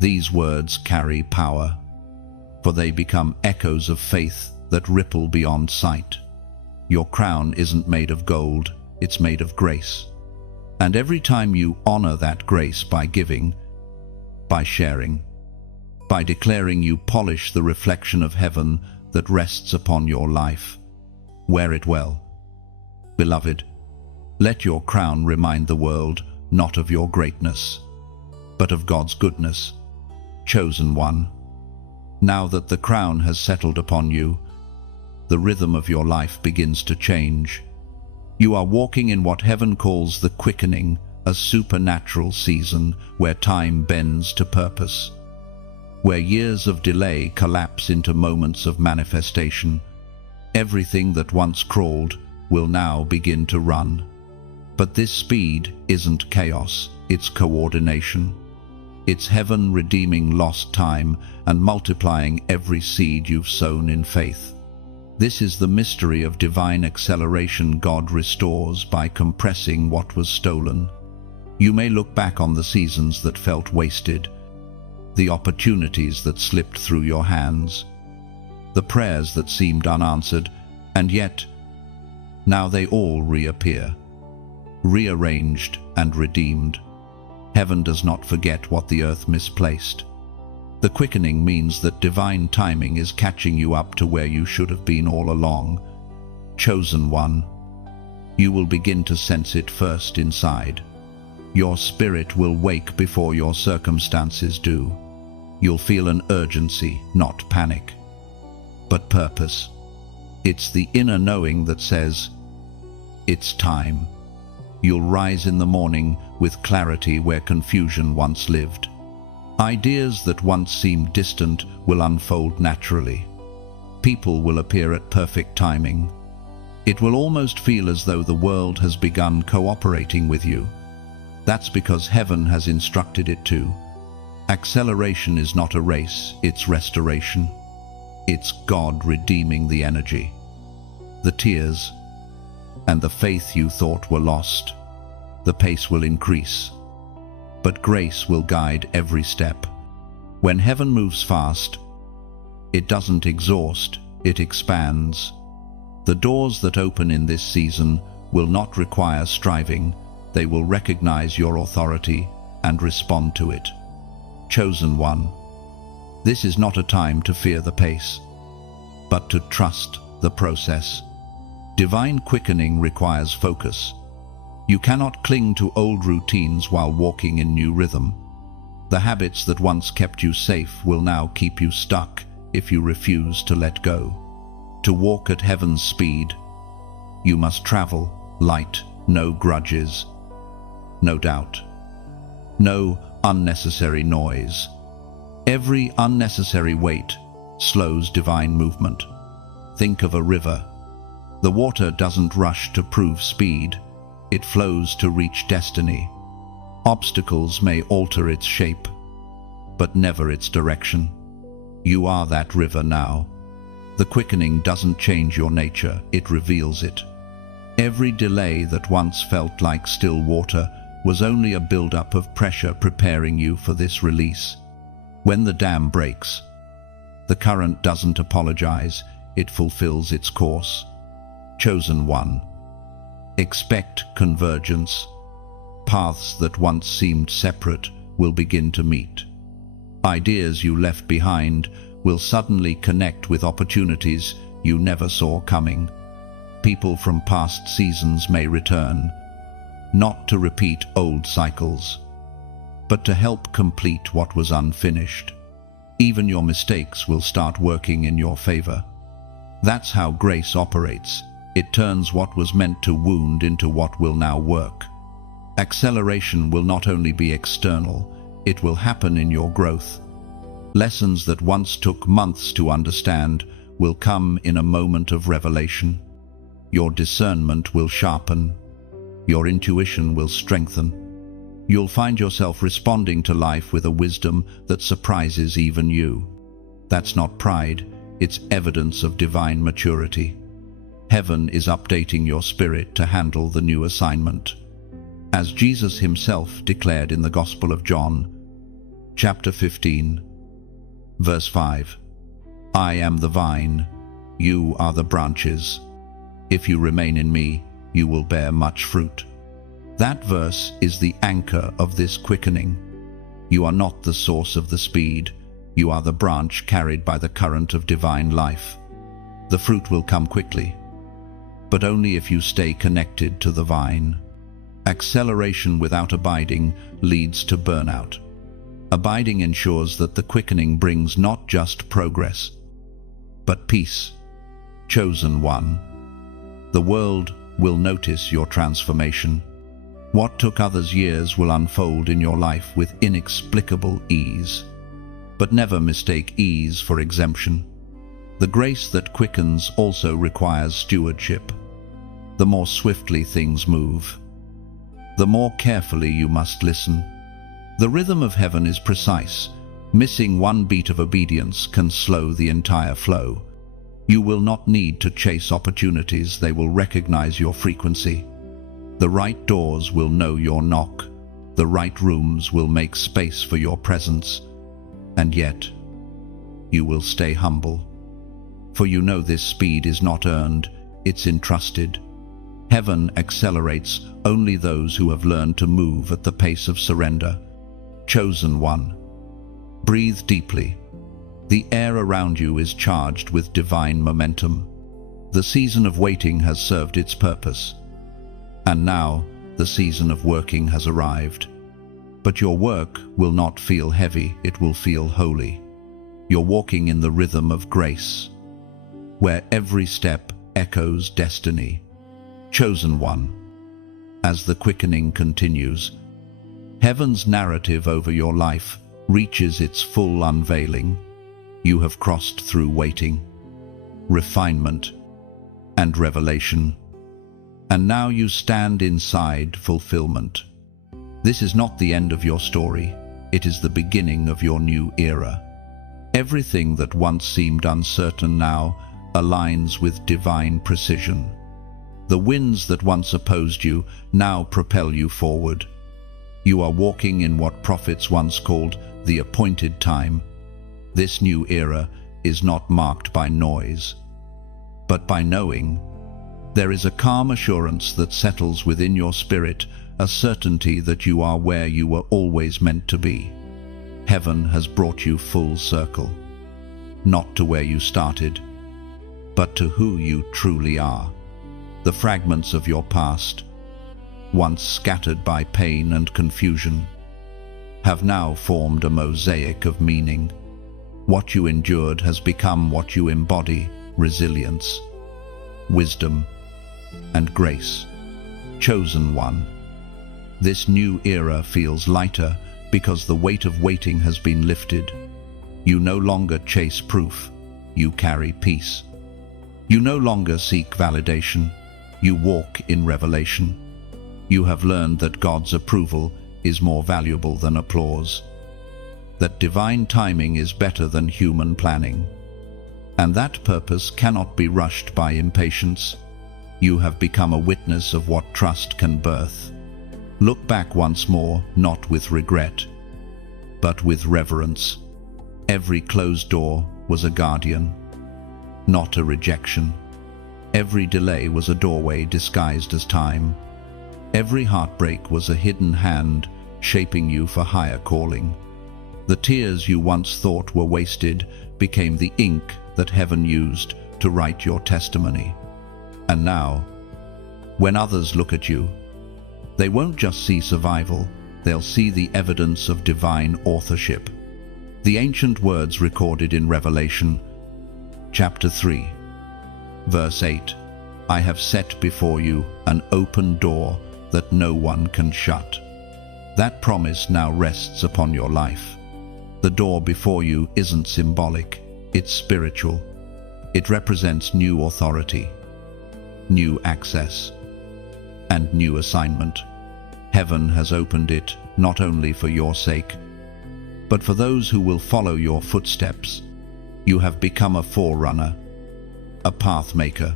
These words carry power, for they become echoes of faith that ripple beyond sight. Your crown isn't made of gold, it's made of grace. And every time you honor that grace by giving, by sharing, by declaring, you polish the reflection of heaven that rests upon your life. Wear it well. Beloved, let your crown remind the world not of your greatness, but of God's goodness. Chosen one, now that the crown has settled upon you, the rhythm of your life begins to change. You are walking in what heaven calls the quickening, a supernatural season where time bends to purpose, where years of delay collapse into moments of manifestation. Everything that once crawled will now begin to run. But this speed isn't chaos, it's coordination. It's heaven redeeming lost time and multiplying every seed you've sown in faith. This is the mystery of divine acceleration God restores by compressing what was stolen. You may look back on the seasons that felt wasted, the opportunities that slipped through your hands, the prayers that seemed unanswered, and yet, now they all reappear, rearranged and redeemed. Heaven does not forget what the earth misplaced. The quickening means that divine timing is catching you up to where you should have been all along. Chosen one, you will begin to sense it first inside. Your spirit will wake before your circumstances do. You'll feel an urgency, not panic, but purpose. It's the inner knowing that says, it's time. You'll rise in the morning with clarity where confusion once lived. Ideas that once seemed distant will unfold naturally. People will appear at perfect timing. It will almost feel as though the world has begun cooperating with you. That's because heaven has instructed it to. Acceleration is not a race, it's restoration. It's God redeeming the energy, the tears, and the faith you thought were lost. The pace will increase, but grace will guide every step. When heaven moves fast, it doesn't exhaust, it expands. The doors that open in this season will not require striving, they will recognize your authority and respond to it. Chosen one, this is not a time to fear the pace, but to trust the process. Divine quickening requires focus. You cannot cling to old routines while walking in new rhythm. The habits that once kept you safe will now keep you stuck if you refuse to let go. To walk at heaven's speed, you must travel light, no grudges, no doubt, no unnecessary noise. Every unnecessary weight slows divine movement. Think of a river. The water doesn't rush to prove speed, it flows to reach destiny. Obstacles may alter its shape, but never its direction. You are that river now. The quickening doesn't change your nature, it reveals it. Every delay that once felt like still water was only a buildup of pressure preparing you for this release. When the dam breaks, the current doesn't apologize, it fulfills its course. Chosen one, expect convergence. Paths that once seemed separate will begin to meet. Ideas you left behind will suddenly connect with opportunities you never saw coming. People from past seasons may return, not to repeat old cycles, but to help complete what was unfinished. Even your mistakes will start working in your favor. That's how grace operates. It turns what was meant to wound into what will now work. Acceleration will not only be external, it will happen in your growth. Lessons that once took months to understand will come in a moment of revelation. Your discernment will sharpen. Your intuition will strengthen. You'll find yourself responding to life with a wisdom that surprises even you. That's not pride, it's evidence of divine maturity. Heaven is updating your spirit to handle the new assignment. As Jesus himself declared in the Gospel of John, chapter 15, verse 5, I am the vine, you are the branches. If you remain in me, you will bear much fruit. That verse is the anchor of this quickening. You are not the source of the speed, you are the branch carried by the current of divine life. The fruit will come quickly, but only if you stay connected to the vine. Acceleration without abiding leads to burnout. Abiding ensures that the quickening brings not just progress, but peace. Chosen one, the world will notice your transformation. What took others years will unfold in your life with inexplicable ease. But never mistake ease for exemption. The grace that quickens also requires stewardship. The more swiftly things move, the more carefully you must listen. The rhythm of heaven is precise. Missing one beat of obedience can slow the entire flow. You will not need to chase opportunities, they will recognize your frequency. The right doors will know your knock. The right rooms will make space for your presence. And yet, you will stay humble. For you know this speed is not earned, it's entrusted. Heaven accelerates only those who have learned to move at the pace of surrender. Chosen one. Breathe deeply. The air around you is charged with divine momentum. The season of waiting has served its purpose. And now, the season of working has arrived. But your work will not feel heavy, it will feel holy. You're walking in the rhythm of grace, where every step echoes destiny. Chosen one. As the quickening continues, heaven's narrative over your life reaches its full unveiling. You have crossed through waiting, refinement, and revelation. And now you stand inside fulfillment. This is not the end of your story, it is the beginning of your new era. Everything that once seemed uncertain now aligns with divine precision. The winds that once opposed you now propel you forward. You are walking in what prophets once called the appointed time. This new era is not marked by noise, but by knowing. There is a calm assurance that settles within your spirit, a certainty that you are where you were always meant to be. Heaven has brought you full circle, not to where you started, but to who you truly are. The fragments of your past, once scattered by pain and confusion, have now formed a mosaic of meaning. What you endured has become what you embody: resilience, wisdom, and grace. Chosen one. This new era feels lighter because the weight of waiting has been lifted. You no longer chase proof, you carry peace. You no longer seek validation, you walk in revelation. You have learned that God's approval is more valuable than applause, that divine timing is better than human planning, and that purpose cannot be rushed by impatience. You have become a witness of what trust can birth. Look back once more, not with regret, but with reverence. Every closed door was a guardian, not a rejection. Every delay was a doorway disguised as time. Every heartbreak was a hidden hand shaping you for higher calling. The tears you once thought were wasted became the ink that heaven used to write your testimony. And now, when others look at you, they won't just see survival, they'll see the evidence of divine authorship. The ancient words recorded in Revelation, chapter 3, verse 8, "I have set before you an open door that no one can shut." That promise now rests upon your life. The door before you isn't symbolic, it's spiritual. It represents new authority, new access, and new assignment. Heaven has opened it not only for your sake, but for those who will follow your footsteps. You have become a forerunner, a pathmaker,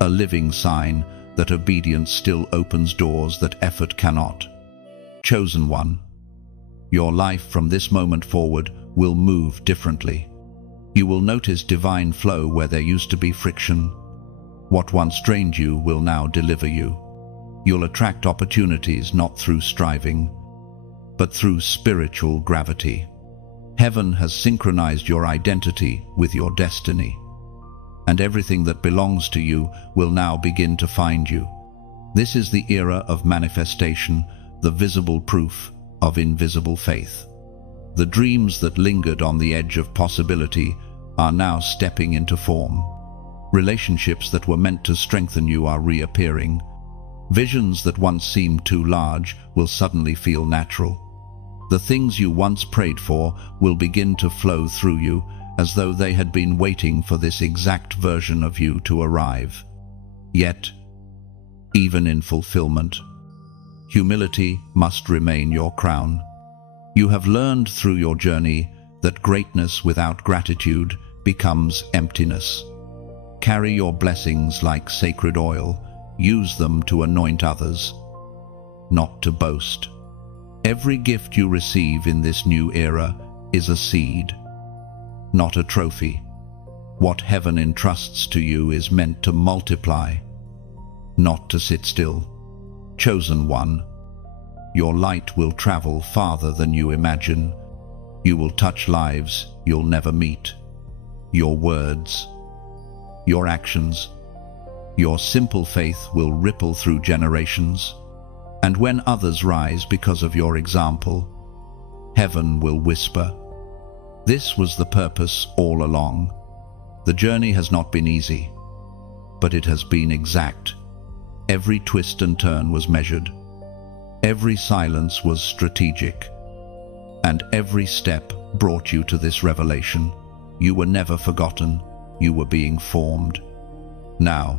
a living sign that obedience still opens doors that effort cannot. Chosen one. Your life from this moment forward will move differently. You will notice divine flow where there used to be friction. What once drained you will now deliver you. You'll attract opportunities not through striving, but through spiritual gravity. Heaven has synchronized your identity with your destiny, and everything that belongs to you will now begin to find you. This is the era of manifestation, the visible proof of invisible faith. The dreams that lingered on the edge of possibility are now stepping into form. Relationships that were meant to strengthen you are reappearing. Visions that once seemed too large will suddenly feel natural. The things you once prayed for will begin to flow through you as though they had been waiting for this exact version of you to arrive. Yet, even in fulfillment, humility must remain your crown. You have learned through your journey that greatness without gratitude becomes emptiness. Carry your blessings like sacred oil. Use them to anoint others, not to boast. Every gift you receive in this new era is a seed, not a trophy. What heaven entrusts to you is meant to multiply, not to sit still. Chosen one, your light will travel farther than you imagine. You will touch lives you'll never meet. Your words, your actions, your simple faith will ripple through generations. And when others rise because of your example, heaven will whisper, "This was the purpose all along." The journey has not been easy, but it has been exact. Every twist and turn was measured. Every silence was strategic. And every step brought you to this revelation. You were never forgotten. You were being formed. Now,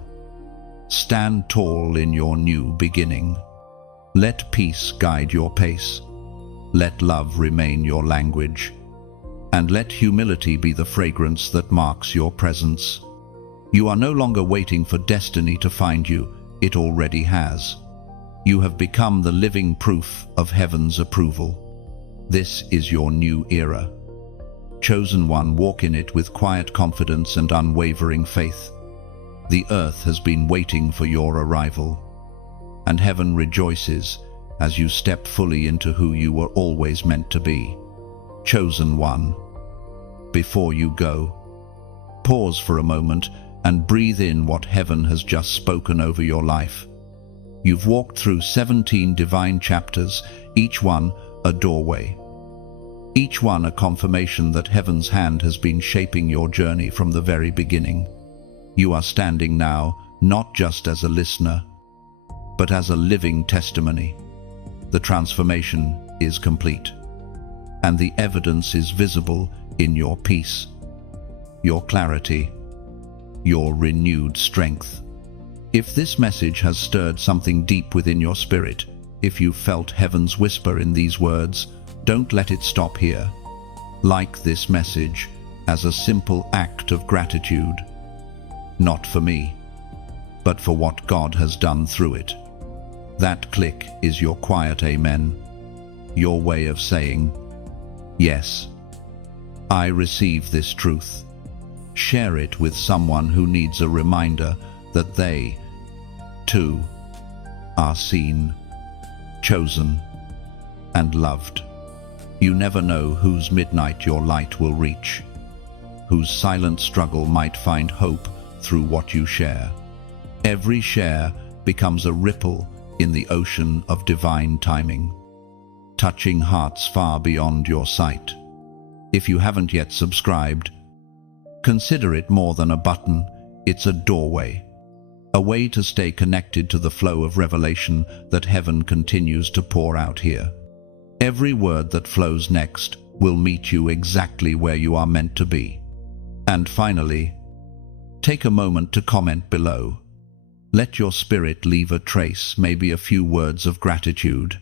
stand tall in your new beginning. Let peace guide your pace. Let love remain your language. And let humility be the fragrance that marks your presence. You are no longer waiting for destiny to find you. It already has. You have become the living proof of heaven's approval. This is your new era. Chosen one, walk in it with quiet confidence and unwavering faith. The earth has been waiting for your arrival, and heaven rejoices as you step fully into who you were always meant to be. Chosen one, before you go, pause for a moment and breathe in what heaven has just spoken over your life. You've walked through 17 divine chapters, each one a doorway. Each one a confirmation that heaven's hand has been shaping your journey from the very beginning. You are standing now not just as a listener, but as a living testimony. The transformation is complete, and the evidence is visible in your peace, your clarity, your renewed strength. If this message has stirred something deep within your spirit, if you felt heaven's whisper in these words, don't let it stop here. Like this message as a simple act of gratitude, not for me, but for what God has done through it. That click is your quiet amen, your way of saying, "Yes, I receive this truth." Share it with someone who needs a reminder that they, too, are seen, chosen, and loved. You never know whose midnight your light will reach, whose silent struggle might find hope through what you share. Every share becomes a ripple in the ocean of divine timing, touching hearts far beyond your sight. If you haven't yet subscribed, consider it more than a button. It's a doorway, a way to stay connected to the flow of revelation that heaven continues to pour out here. Every word that flows next will meet you exactly where you are meant to be. And finally, take a moment to comment below. Let your spirit leave a trace, maybe a few words of gratitude,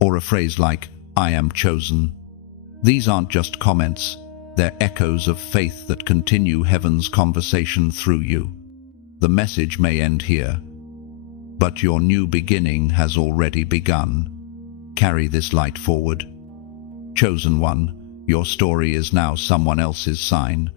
or a phrase like, "I am chosen." These aren't just comments, they're echoes of faith that continue heaven's conversation through you. The message may end here, but your new beginning has already begun. Carry this light forward. Chosen one, your story is now someone else's sign.